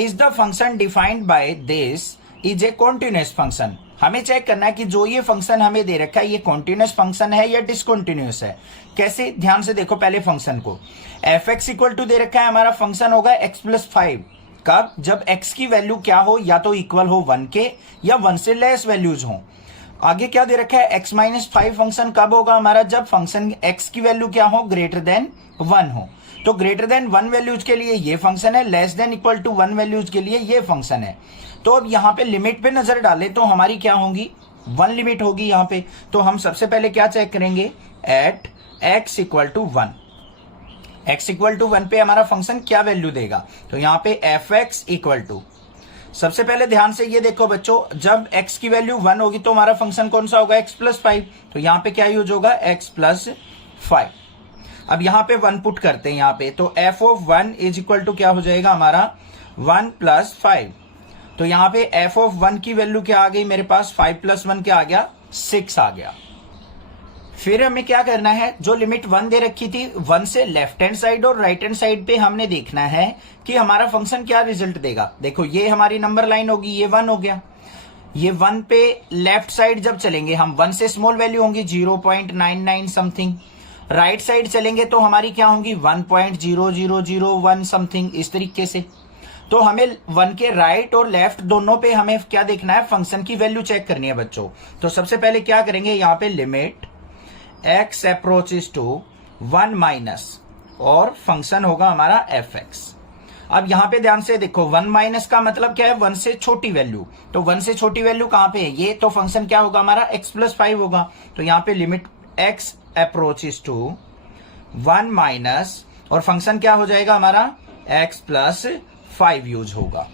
Is the function defined by this is a continuous function. हमें check करना है कि जो ये फंक्शन हमें दे रखा है ये कॉन्टिन्यूस फंक्शन है या डिसकॉन्टिन्यूस है। कैसे, ध्यान से देखो पहले फंक्शन को। एफ एक्स इक्वल टू दे रखा है, हमारा फंक्शन होगा एक्स प्लस 5। कब? जब एक्स की वैल्यू क्या हो, या तो इक्वल हो 1 के या 1 से लेस वैल्यूज हो। आगे क्या दे रखा है, एक्स माइनस 5 फंक्शन कब होगा हमारा, जब फंक्शन एक्स की वैल्यू क्या हो, ग्रेटर देन 1 हो। तो ग्रेटर देन 1 वैल्यूज के लिए ये फंक्शन है, less than equal to 1 values के लिए ये फंक्शन है। तो अब यहाँ पे लिमिट पे नजर डाले तो हमारी क्या होगी, 1 लिमिट होगी यहाँ पे। तो हम सबसे पहले क्या चेक करेंगे, at x equal to 1, x equal to 1 पे हमारा फंक्शन क्या वैल्यू देगा। तो यहाँ पे एफ एक्स इक्वल टू, सबसे पहले ध्यान से ये देखो बच्चों, जब x की वैल्यू 1 होगी तो हमारा फंक्शन कौन सा होगा, x प्लस 5। तो यहाँ पे क्या यूज होगा, x प्लस 5। अब यहाँ पे 1 पुट करते हैं यहाँ पे, तो f of 1 is equal to क्या हो जाएगा हमारा 1 प्लस 5। तो यहाँ पे f ऑफ 1 की वैल्यू क्या आ गई मेरे पास, 5 प्लस 1 क्या आ गया, 6 आ गया। फिर हमें क्या करना है, जो लिमिट 1 दे रखी थी 1 से लेफ्ट हैंड साइड और राइट हैंड साइड पे हमने देखना है कि हमारा फंक्शन क्या रिजल्ट देगा। देखो ये हमारी नंबर लाइन होगी, ये 1 हो गया। ये 1 पे लेफ्ट साइड जब चलेंगे हम, 1 से स्मॉल वैल्यू होंगी 0.99 समथिंग। राइट साइड चलेंगे तो हमारी क्या होंगी 1.0001 समथिंग, इस तरीके से। तो हमें 1 के राइट और लेफ्ट दोनों पे हमें क्या देखना है, फंक्शन की वैल्यू चेक करनी है बच्चों। तो सबसे पहले क्या करेंगे, यहाँ पे limit x approaches to 1 minus, और फंक्शन होगा हमारा एफ एक्स। अब यहां पे ध्यान से देखो, 1 माइनस का मतलब क्या है, 1 से छोटी वैल्यू। तो 1 से छोटी वैल्यू कहां पे है, ये तो फंक्शन क्या होगा हमारा x प्लस 5 होगा। तो यहां पे limit x approaches to 1 minus, और फंक्शन क्या हो जाएगा हमारा x प्लस 5 यूज होगा।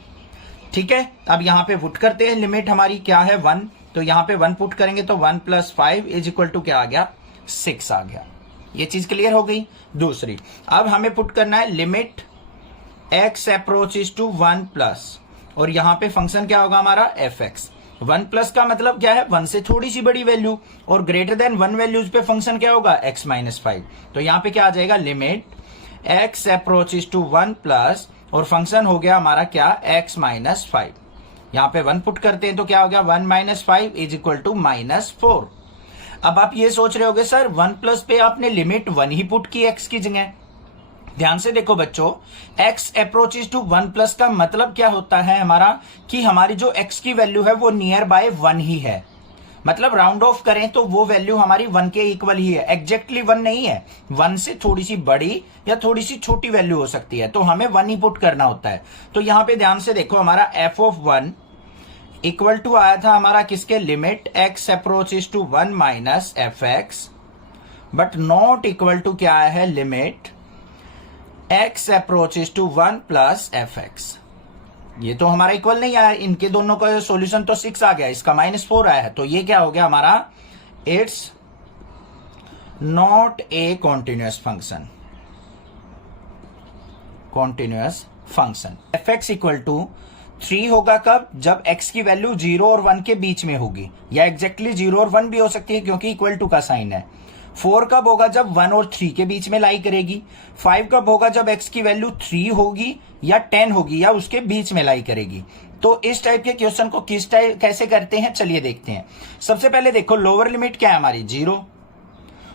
ठीक है, अब यहां पे पुट करते हैं, लिमिट हमारी क्या है 1। तो यहां पे 1 पुट करेंगे तो 1 प्लस 5 इज इक्वल टू क्या आ गया, 6 आ गया। ये चीज क्लियर हो गई। दूसरी, अब हमें पुट करना है limit x approaches to 1 plus, और यहां पे फंक्शन क्या होगा हमारा एफ एक्स। 1 प्लस का मतलब क्या है, 1 से थोड़ी सी बड़ी वैल्यू, और ग्रेटर देन 1 वैल्यूज पे फंक्शन क्या होगा x माइनस 5। तो यहां पे क्या आ जाएगा, limit x approaches to 1 plus, और फंक्शन हो गया हमारा क्या, x माइनस 5। यहां पे 1 पुट करते हैं तो क्या हो गया, 1 माइनस 5 इज इक्वल टू -4। अब आप ये सोच रहे होगे सर 1 प्लस पे आपने लिमिट 1 ही पुट की x की जगह। ध्यान से देखो बच्चों, x अप्रोचेस टू 1 प्लस का मतलब क्या होता है हमारा, कि हमारी जो x की वैल्यू है वो नियर बाय 1 ही है। मतलब राउंड ऑफ करें तो वो वैल्यू हमारी 1 के इक्वल ही है, एग्जैक्टली 1 नहीं है, 1 से थोड़ी सी बड़ी या थोड़ी सी छोटी वैल्यू हो सकती है। तो हमें 1 ही पुट करना होता है। तो यहां पे ध्यान से देखो, हमारा f ऑफ 1 इक्वल टू आया था हमारा किसके, limit x approaches to 1 minus F x, but not equal to क्या आया है, limit x approaches to 1 plus F x. ये तो हमारा इक्वल नहीं आया, इनके दोनों का सॉल्यूशन तो 6 आ गया, इसका -4 आया है। तो ये क्या हो गया हमारा, it's not a continuous function, continuous function. F x equal to 3 होगा कब, जब x की वैल्यू 0 और 1 के बीच में होगी, या एग्जैक्टली 0 और 1 भी हो सकती है क्योंकि इक्वल टू का साइन है। 4 कब होगा, जब 1 और 3 के बीच में लाई करेगी। 5 कब होगा, जब x की वैल्यू 3 होगी या 10 होगी या उसके बीच में लाई करेगी। तो इस टाइप के क्वेश्चन को कैसे करते हैं, चलिए देखते हैं। सबसे पहले देखो, लोअर लिमिट क्या है हमारी 0,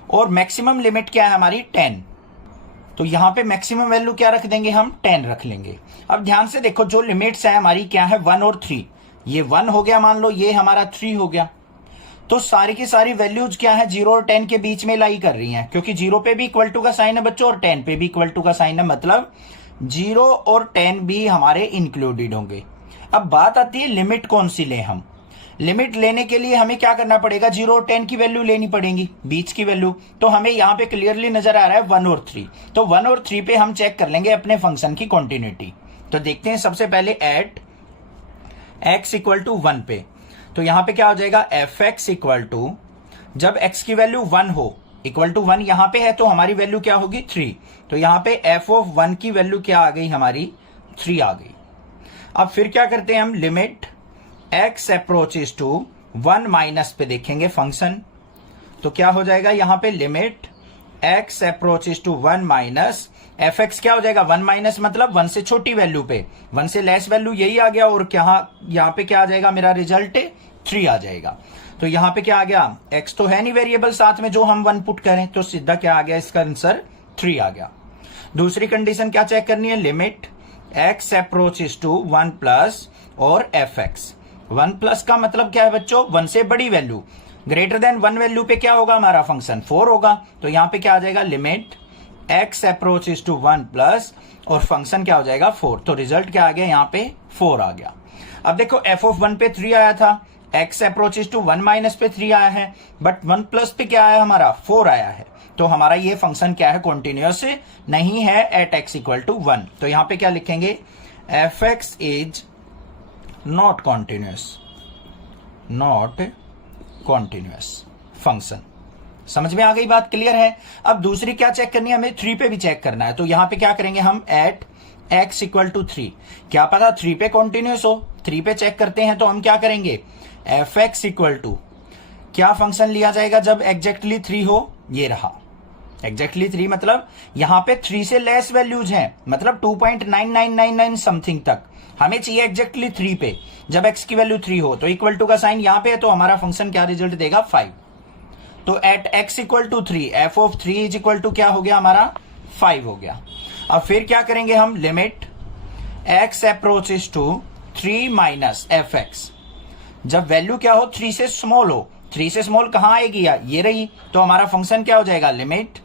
और मैक्सिमम लिमिट क्या है हमारी 10। तो यहां पे मैक्सिमम वैल्यू क्या रख देंगे हम, 10 रख लेंगे। अब ध्यान से देखो, जो लिमिट्स है हमारी क्या है, 1 और 3। ये 1 हो गया, मान लो ये हमारा 3 हो गया। तो सारी की सारी वैल्यूज क्या है, 0 और 10 के बीच में लाई कर रही हैं, क्योंकि 0 पे भी इक्वल टू का साइन है बच्चों, और 10 पे भी इक्वल टू का साइन है, मतलब 0 और 10 भी हमारे इंक्लूडेड होंगे। अब बात आती है लिमिट कौन सी ले हम। लिमिट लेने के लिए हमें क्या करना पड़ेगा, 0 और 10 की वैल्यू लेनी पड़ेगी, बीच की वैल्यू। तो हमें यहां पे क्लियरली नजर आ रहा है 1 और 3। तो 1 और 3 पे हम चेक कर लेंगे अपने फंक्शन की कॉन्टिन्यूटी। तो देखते हैं सबसे पहले एट x इक्वल टू 1 पे। तो यहां पे क्या हो जाएगा, एफ एक्स इक्वल टू, जब x की वैल्यू 1 हो, इक्वल टू 1 यहां पे है, तो हमारी वैल्यू क्या होगी 3। तो यहां पे f ऑफ 1 की वैल्यू क्या आ गई हमारी, 3 आ गई। अब फिर क्या करते हैं हम, limit x approaches to 1 minus पे देखेंगे फंक्शन। तो क्या हो जाएगा, यहां पे limit x approaches to 1 minus fx क्या हो जाएगा, 1 माइनस मतलब 1 से छोटी वैल्यू पे, 1 से लेस वैल्यू यही आ गया, और क्या यहाँ पे क्या आ जाएगा, मेरा रिजल्ट 3 आ जाएगा। तो यहाँ पे क्या आ गया, x तो है नहीं वेरिएबल साथ में जो हम 1 पुट करें, तो सीधा क्या आ गया, इसका आंसर 3 आ गया। दूसरी कंडीशन क्या चेक करनी है, limit x approaches to 1 plus और fx। 1 प्लस का मतलब क्या है बच्चों, 1 से बड़ी वैल्यू, ग्रेटर देन 1 वैल्यू पे क्या होगा हमारा फंक्शन, 4 होगा। तो यहां पे क्या आ जाएगा, limit x approaches to 1 plus और फंक्शन क्या हो जाएगा 4। तो रिजल्ट क्या आ गया, यहां पे 4 आ गया। अब देखो f ऑफ 1 पे 3 आया था, x अप्रोचेस टू 1 माइनस पे 3 आया है, बट 1 प्लस पे क्या आया हमारा, 4 आया है। तो हमारा ये फंक्शन क्या है, कॉन्टिन्यूअस नहीं है एट x इक्वल टू 1। तो यहां पे क्या लिखेंगे, fx is not continuous, not continuous function. समझ में आ गई बात, क्लियर है। अब दूसरी क्या चेक करनी है, हमें 3 पे भी चेक करना है। तो यहां पे क्या करेंगे हम, एट x इक्वल टू 3, क्या पता 3 पे कॉन्टिन्यूअस हो, 3 पे चेक करते हैं। तो हम क्या करेंगे, fx इक्वल टू क्या फंक्शन लिया जाएगा जब एग्जैक्टली 3 हो, ये रहा एग्जैक्टली 3, मतलब यहां पे 3 से लेस वैल्यूज हैं, मतलब 2.9999 समथिंग तक हमें चाहिए एग्जैक्टली 3 पे, जब x की वैल्यू 3 हो। तो इक्वल टू का साइन यहां पे है, तो हमारा फंक्शन क्या रिजल्ट देगा, 5। तो at x equal to 3 f of 3 is equal to क्या हो गया हमारा, 5 हो गया। अब फिर क्या करेंगे हम, limit x approaches to 3 minus fx, जब वैल्यू क्या हो, 3 से स्मॉल हो। 3 से स्मॉल कहां आएगी, ये रही। तो हमारा फंक्शन क्या हो जाएगा, limit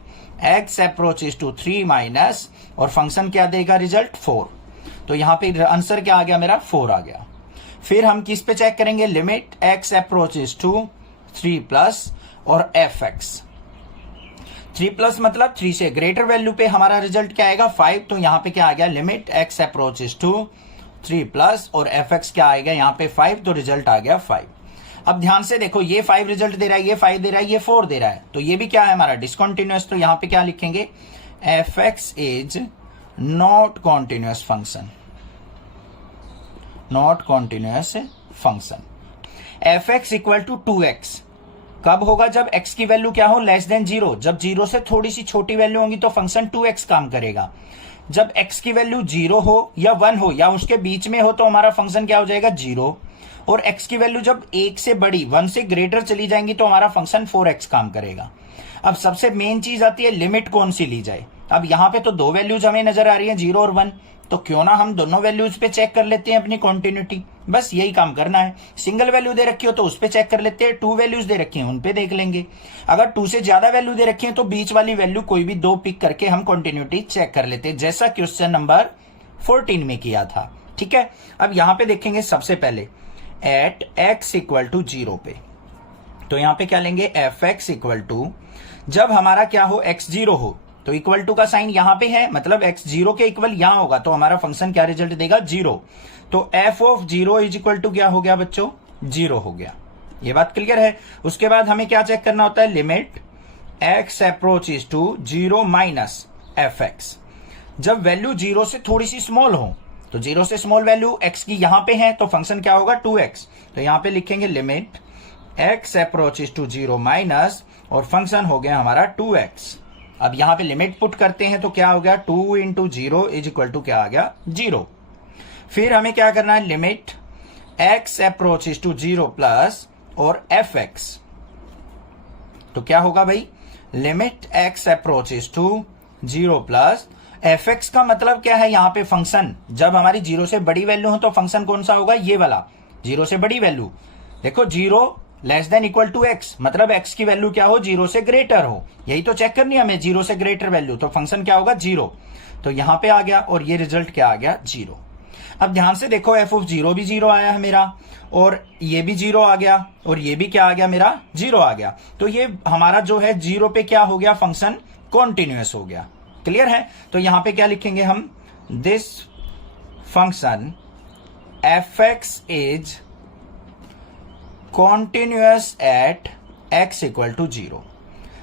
x approaches to 3 minus और फंक्शन क्या देगा, रिजल्ट 4। तो यहां पे आंसर क्या आ गया मेरा, 4 आ गया। फिर हम किस पे चेक करेंगे, limit x approaches to 3 plus और fx। 3 प्लस मतलब 3 से ग्रेटर वैल्यू पे हमारा रिजल्ट क्या आएगा, 5। तो यहां पे क्या आ गया, limit x approaches to 3 plus और fx क्या आएगा यहाँ पे 5। तो रिजल्ट आ गया 5। अब ध्यान से देखो, ये 5 रिजल्ट दे रहा है, ये 5 दे रहा है, ये 4 दे रहा है, तो ये भी क्या है हमारा डिसकंटिन्यूअस। तो यहां पे क्या लिखेंगे, fx is not continuous function, not continuous function. fx equal to 2x कब होगा, जब x की वैल्यू क्या हो, लेस देन 0। जब 0 से थोड़ी सी छोटी वैल्यू होगी तो फंक्शन 2x काम करेगा। जब x की वैल्यू 0 हो या 1 हो या उसके बीच में हो तो हमारा फंक्शन क्या हो जाएगा, 0। और x की वैल्यू जब 1 से बड़ी 1 से ग्रेटर चली जाएंगी तो हमारा फंक्शन 4x काम करेगा। अब सबसे मेन चीज आती है, लिमिट कौन सी ली जाए। अब यहां पे तो 2 वैल्यूज हमें नजर आ रही है, 0 और 1, तो क्यों ना हम दोनों वैल्यूज पे चेक कर लेते हैं अपनी कॉन्टिन्यूटी, बस यही काम करना है। सिंगल वैल्यू दे रखी हो तो उस पे चेक कर लेते हैं, 2 वैल्यूज दे रखी हैं उन पे देख लेंगे। अगर 2 से ज्यादा वैल्यू दे रखी है तो बीच वाली वैल्यू कोई भी 2 पिक करके हम कॉन्टिन्यूटी चेक कर लेते हैं, जैसा क्वेश्चन नंबर 14 में किया था। ठीक है, अब यहां पे देखेंगे सबसे पहले एट x इक्वल टू 0 पे। तो यहां पे क्या लेंगे, fx इक्वल टू, जब हमारा क्या हो, x 0 हो तो इक्वल टू का साइन यहां पे है, मतलब x 0 के इक्वल यहां होगा, तो हमारा फंक्शन क्या रिजल्ट देगा, 0। तो f of 0 is equal to क्या हो गया बच्चों, 0 हो गया। ये बात क्लियर है। उसके बाद हमें क्या चेक करना होता है, limit x approaches to 0 minus fx, जब वैल्यू 0 से थोड़ी सी स्मॉल हो। तो 0 से स्मॉल वैल्यू x की यहां पे है, तो फंक्शन क्या होगा, 2x। तो यहां पे लिखेंगे limit x approaches to 0 minus और फंक्शन हो गया हमारा 2x। अब यहां पे लिमिट पुट करते हैं तो क्या हो गया, 2 इंटू 0 इज इक्वल टू क्या आ गया, 0। फिर हमें क्या करना है, limit x approaches to 0 plus और fx। तो क्या होगा भाई, limit x approaches to 0 plus fx का मतलब क्या है, यहां पे फंक्शन जब हमारी 0 से बड़ी वैल्यू हो तो फंक्शन कौन सा होगा, ये वाला 0 से बड़ी वैल्यू। देखो 0 less than equal to x, मतलब x की वैल्यू क्या हो, 0 से ग्रेटर हो, यही तो चेक करनी है हमें, 0 से ग्रेटर वैल्यू। तो फंक्शन क्या होगा, 0। तो यहां पे आ गया और ये रिजल्ट क्या आ गया, 0। अब ध्यान से देखो, f ऑफ 0 भी 0 आया है मेरा, और ये भी 0 आ गया, और ये भी क्या आ गया मेरा, 0 आ गया। तो ये हमारा जो है 0 पे क्या हो गया, फंक्शन कॉन्टिन्यूअस हो गया। क्लियर है। तो यहां पे क्या लिखेंगे हम, this function fx is continuous at x equal to 0।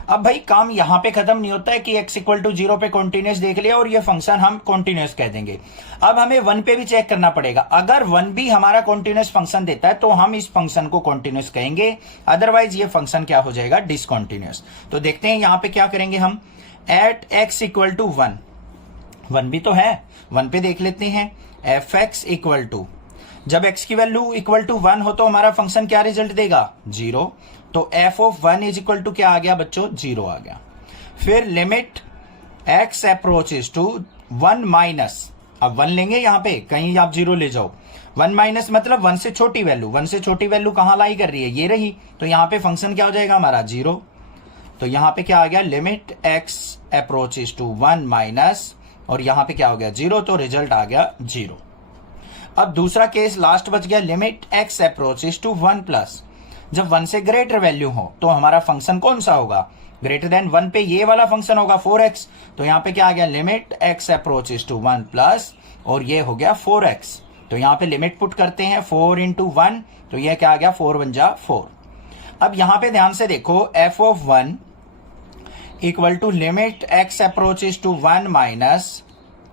अब भाई काम यहां पे खत्म नहीं होता है कि x इक्वल टू 0 पे कॉन्टिन्यूअस देख लिया और ये फंक्शन हम कॉन्टिन्यूअस कह देंगे। अब हमें 1 पे भी चेक करना पड़ेगा। अगर 1 भी हमारा कॉन्टिन्यूअस फंक्शन देता है तो हम इस फंक्शन को कॉन्टिन्यूअस कहेंगे, अदरवाइज ये फंक्शन क्या हो जाएगा, डिसकॉन्टिन्यूअस। तो देखते हैं यहां पे क्या करेंगे हम, एट एक्स इक्वल टू 1, 1 भी तो है, 1 पे देख लेते हैं। एफ एक्स इक्वल टू, जब x की वैल्यू इक्वल टू 1 हो तो हमारा फंक्शन क्या रिजल्ट देगा, 0। तो F of 1 is equal to क्या आ गया बच्चों, 0 आ गया। फिर limit x approaches to 1 minus, अब 1 लेंगे यहां पे, कहीं आप 0 ले जाओ, 1 माइनस मतलब 1 से छोटी वैल्यू, 1 से छोटी वैल्यू कहां लाई कर रही है, ये रही, तो यहां पे फंक्शन क्या हो जाएगा हमारा, 0। तो यहां पे क्या आ गया, limit x approaches to 1 minus, और यहां पे क्या हो गया, 0, तो रिजल्ट आ गया 0। अब दूसरा केस लास्ट बच गया, limit x approaches to 1 plus, जब 1 से ग्रेटर वैल्यू हो तो हमारा फंक्शन कौन सा होगा, ग्रेटर देन 1 पे ये वाला फंक्शन होगा 4x, तो यहां पे क्या आ गया, limit x approaches to 1 plus, और ये हो गया 4x। तो यहां पे लिमिट पुट करते हैं 4 इंटू 1, तो ये क्या आ गया, 4 1 जा 4। अब यहां पे ध्यान से देखो, f of 1 equal to limit x approaches to 1 minus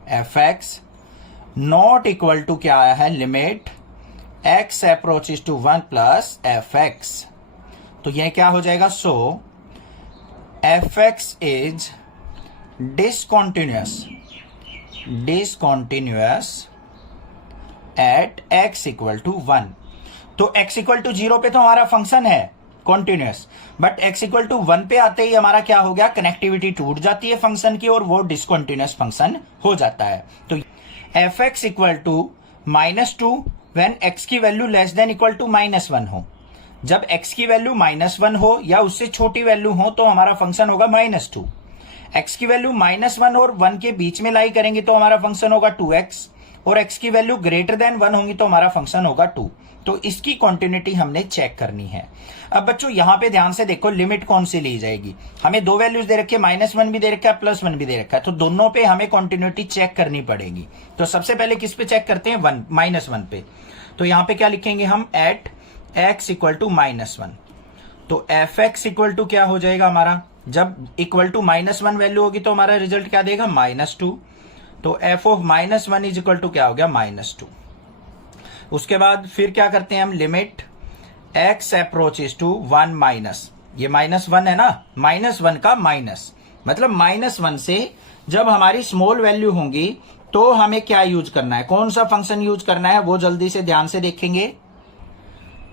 F X not equal to क्या आया है, limit x approaches to 1 plus F X. तो यह क्या हो जाएगा, so F x is discontinuous at x equal to 1। तो x इक्वल टू 0 पे तो हमारा फंक्शन है continuous, but x equal to 1 पे आते ही हमारा क्या हो गया, कनेक्टिविटी टूट जाती है फंक्शन की और वो डिसकॉन्टिन्यूअस फंक्शन हो जाता है। तो F x equal to -2 when x की value less than equal to -1 हो, जब x की वैल्यू -1 हो या उससे छोटी वैल्यू हो तो हमारा फंक्शन होगा -2। x की वैल्यू -1 और 1 के बीच में लाई करेंगे तो हमारा फंक्शन होगा 2x, और x की वैल्यू ग्रेटर देन 1 होगी तो हमारा फंक्शन होगा 2। तो इसकी कॉन्टिन्यूटी हमने चेक करनी है। अब बच्चों यहां पे ध्यान से देखो, लिमिट कौन सी ली जाएगी, हमें दो वैल्यूज दे रखी है, -1 भी दे रखा है, +1 भी दे रखा है, तो दोनों पे हमें कॉन्टिन्यूटी चेक करनी पड़ेगी। तो सबसे पहले किस पे चेक करते हैं, -1 पे। तो यहां पे क्या लिखेंगे हम, एट x इक्वल टू -1। तो एफ एक्स इक्वल टू क्या हो जाएगा हमारा, जब इक्वल टू -1 वैल्यू होगी तो हमारा रिजल्ट क्या देगा, -2। तो F of -1 is equal to क्या हो गया, -2। उसके बाद फिर क्या करते हैं हम, limit x approaches to 1 minus, ये -1 है ना, -1 का माइनस मतलब -1 से जब हमारी स्मॉल वैल्यू होंगी तो हमें क्या यूज करना है, कौन सा फंक्शन यूज करना है, वो जल्दी से ध्यान से देखेंगे।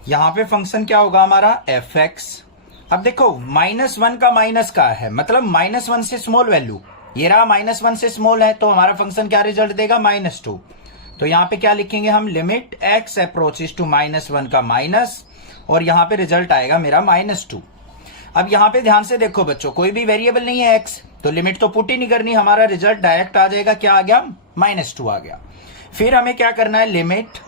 यहां पे फंक्शन क्या होगा हमारा, एफ एक्स। अब देखो -1 का माइनस का है, मतलब -1 से स्मॉल वैल्यू, ये रहा -1 से स्मॉल है, तो हमारा फंक्शन क्या रिजल्ट देगा, -2। तो यहां पे क्या लिखेंगे हम, लिमिट x अप्रोचेस टू -1 का माइनस, और यहां पे रिजल्ट आएगा मेरा -2। अब यहां पे ध्यान से देखो बच्चों, कोई भी वेरिएबल नहीं है x, तो लिमिट तो पुट ही नहीं करनी, हमारा रिजल्ट डायरेक्ट आ जाएगा, क्या आ गया, -2 आ गया। फिर हमें क्या करना है, limit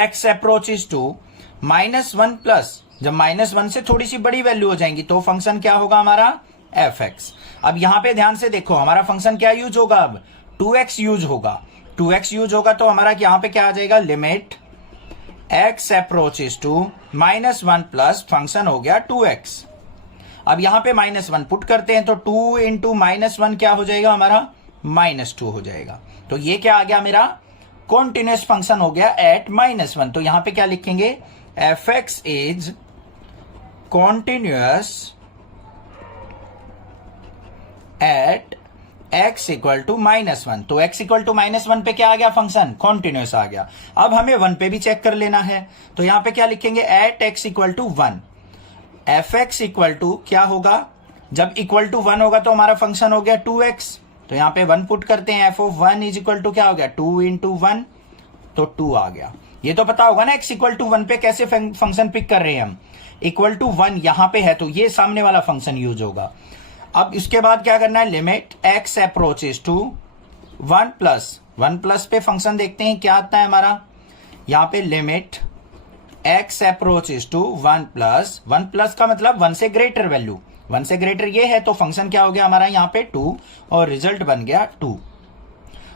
x approaches to -1 plus, जब -1 से थोड़ी सी बड़ी वैल्यू हो जाएंगी तो फंक्शन क्या होगा हमारा, एफ एक्स। अब यहां पे ध्यान से देखो, हमारा फंक्शन क्या यूज होगा, अब 2x यूज होगा, 2x यूज होगा तो हमारा यहां पे क्या आ जाएगा, limit x approaches to -1 plus function हो गया 2x। अब यहां पे -1 पुट करते हैं तो 2 इंटू -1 क्या हो जाएगा हमारा, -2 हो जाएगा। तो ये क्या आ गया मेरा, कॉन्टिन्यूअस फंक्शन हो गया एट -1। तो यहां पे क्या लिखेंगे, f x is continuous at x equal to -1। तो x इक्वल टू -1 पे क्या आ गया, फंक्शन कॉन्टिन्यूअस आ गया। अब हमें 1 पे भी चेक कर लेना है, तो यहां पे क्या लिखेंगे, at x equal to 1। F x equal to क्या होगा, जब इक्वल टू 1 होगा तो हमारा फंक्शन हो गया 2x, तो यहां पे 1 पुट करते हैं, f of 1 is equal to क्या हो गया, 2 इंटू 1, तो 2 आ गया। ये तो पता होगा ना x इक्वल टू 1 पे कैसे फंक्शन पिक कर रहे हैं हम, इक्वल टू 1 यहां पे है तो ये सामने वाला फंक्शन यूज होगा। अब इसके बाद क्या करना है, limit x approaches to 1 plus पे फंक्शन देखते हैं क्या आता है हमारा, यहां पे limit x approaches to 1 plus का मतलब 1 से ग्रेटर वैल्यू, 1 से ग्रेटर ये है तो फंक्शन क्या हो गया हमारा यहाँ पे 2, और रिजल्ट बन गया 2।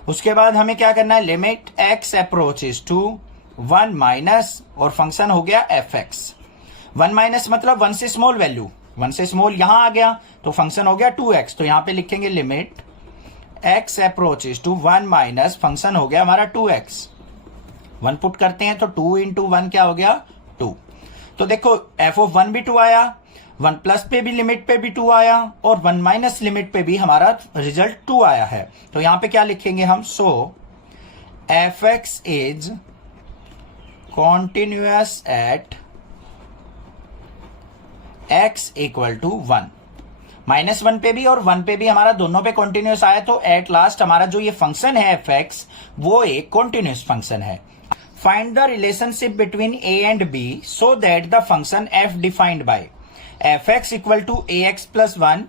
उसके बाद हमें क्या करना है, limit x approaches to 1 minus, और फंक्शन हो गया एफ एक्स। 1 माइनस मतलब 1 से स्मॉल वैल्यू, 1 से स्मॉल यहां आ गया तो फंक्शन हो गया 2x। तो यहां पे लिखेंगे limit x approaches to 1 minus, function हो गया हमारा 2x। 1 पुट करते हैं तो 2 इंटू 1 क्या हो गया, 2। तो देखो एफ ऑफ 1 भी 2 आया, 1 प्लस पे भी लिमिट पे भी 2 आया, और 1 माइनस लिमिट पे भी हमारा रिजल्ट 2 आया है। तो यहां पे क्या लिखेंगे हम, so F x is continuous at x equal to 1। -1 पे भी और 1 पे भी हमारा दोनों पे कॉन्टिन्यूअस आया, तो एट लास्ट हमारा जो ये फंक्शन है एफ एक्स वो एक कॉन्टिन्यूअस फंक्शन है। Find the relationship between a and b so that the function f defined by f x equal to a x plus 1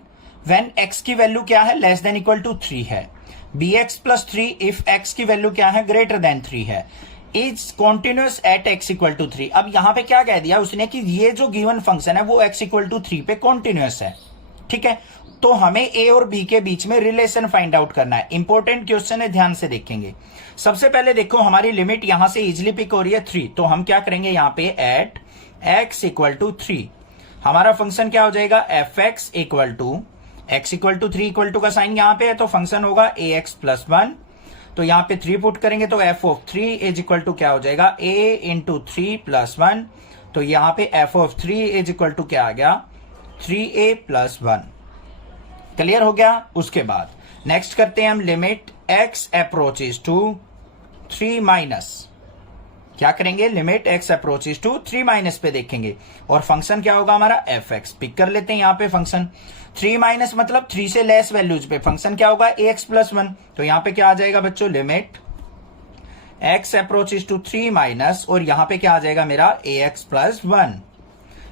when x की वैल्यू क्या है, लेस देन इक्वल टू 3 है, bx plus 3 if x की value क्या है, greater than 3 है, is continuous at x equal to 3। अब यहां पे क्या कह दिया उसने कि ये जो गिवन फंक्शन है वो x इक्वल टू 3 पे कॉन्टिन्यूअस है। ठीक है, तो हमें a और b के बीच में रिलेशन फाइंड आउट करना है। इंपॉर्टेंट क्वेश्चन है, ध्यान से देखेंगे। सबसे पहले देखो हमारी लिमिट यहां से इजिली पिक हो रही है 3, तो हम क्या करेंगे यहां पे एट x इक्वल टू 3 हमारा फंक्शन क्या हो जाएगा, f x equal to x equal to 3 equal to का साइन यहां पे है, तो फंक्शन होगा ए एक्स प्लस 1। तो यहां पे 3 पुट करेंगे तो F of 3 is equal to क्या हो जाएगा, a इंटू 3 प्लस 1। तो यहां पे f of 3 is equal to क्या आ गया, 3a प्लस 1। क्लियर हो गया। उसके बाद नेक्स्ट करते हैं हम limit x approaches to 3 minus, क्या करेंगे, limit x approaches to 3 minus पे देखेंगे, और फंक्शन क्या होगा हमारा एफ एक्स। पिक कर लेते हैं यहां पे फंक्शन 3 माइनस मतलब 3 से लेस वैल्यूज पे फंक्शन क्या होगा, ए एक्स प्लस 1। तो यहां पे क्या आ जाएगा बच्चों, limit x approaches to 3 minus, और यहां पे क्या आ जाएगा मेरा a x plus 1।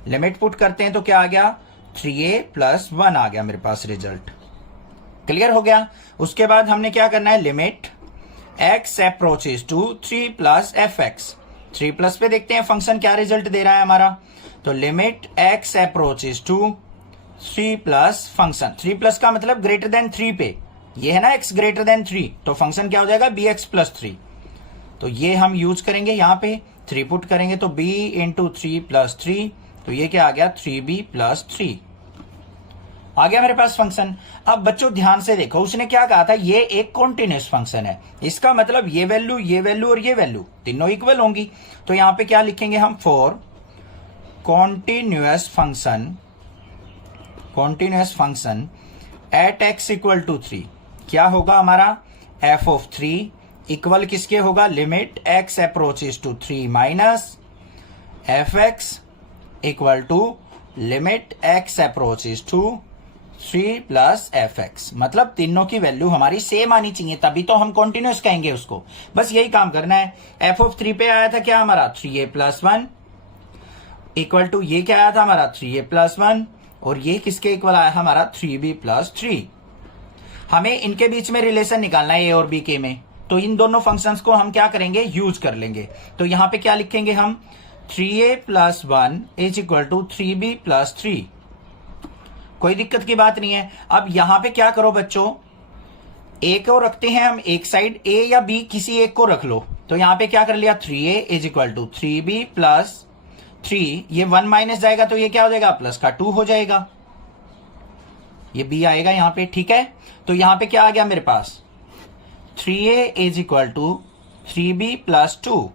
Limit put करते हैं तो क्या आ गया, 3a प्लस 1 आ गया मेरे पास रिजल्ट। क्लियर हो गया। उसके बाद हमने क्या करना है, limit x approaches to 3 plus F x. 3 plus पे देखते हैं फंक्शन क्या रिजल्ट दे रहा है हमारा, तो limit x approaches to 3 plus function, 3 plus का मतलब ग्रेटर देन 3 पे, ये है ना x ग्रेटर देन 3, तो फंक्शन क्या हो जाएगा, bx प्लस 3। तो ये हम यूज करेंगे यहां पे, 3 पुट करेंगे तो b इंटू 3 प्लस 3, तो ये क्या आ गया, 3b प्लस 3 आ गया मेरे पास फंक्शन। अब बच्चों ध्यान से देखो, उसने क्या कहा था, ये एक कॉन्टिन्यूअस फंक्शन है, इसका मतलब ये वैल्यू और ये वैल्यू तीनों इक्वल होंगी। तो यहां पे क्या लिखेंगे हम, for continuous function at x equal to 3 क्या होगा हमारा, एफ ऑफ 3 इक्वल किसके होगा, limit x approaches to 3 minus F x equal to limit x approaches to 3 plus F x. मतलब तीनों की वैल्यू हमारी सेम आनी चाहिए, तभी तो हम कॉन्टिन्यूअस कहेंगे उसको। बस यही काम करना है। एफ ऑफ 3 पे आया था क्या हमारा, 3a प्लस 1 इक्वल टू ये क्या आया था हमारा, 3a प्लस 1, और ये किसके इक्वल आया हमारा, 3b प्लस 3। हमें इनके बीच में रिलेशन निकालना है ए और बी के में, तो इन दोनों फंक्शंस को हम क्या करेंगे, यूज कर लेंगे। तो यहां पे क्या लिखेंगे हम, 3a plus 1 is equal to 3b plus 3। कोई दिक्कत की बात नहीं है। अब यहां पे क्या करो बच्चों, a को रखते हैं हम एक साइड, a या b किसी एक को रख लो। तो यहां पे क्या कर लिया, 3a is equal to 3b plus 3, ये 1 माइनस जाएगा तो ये क्या हो जाएगा, प्लस का 2 हो जाएगा, ये b आएगा यहां पे। ठीक है, तो यहां पे क्या आ गया मेरे पास, 3a is equal to 3b plus 2।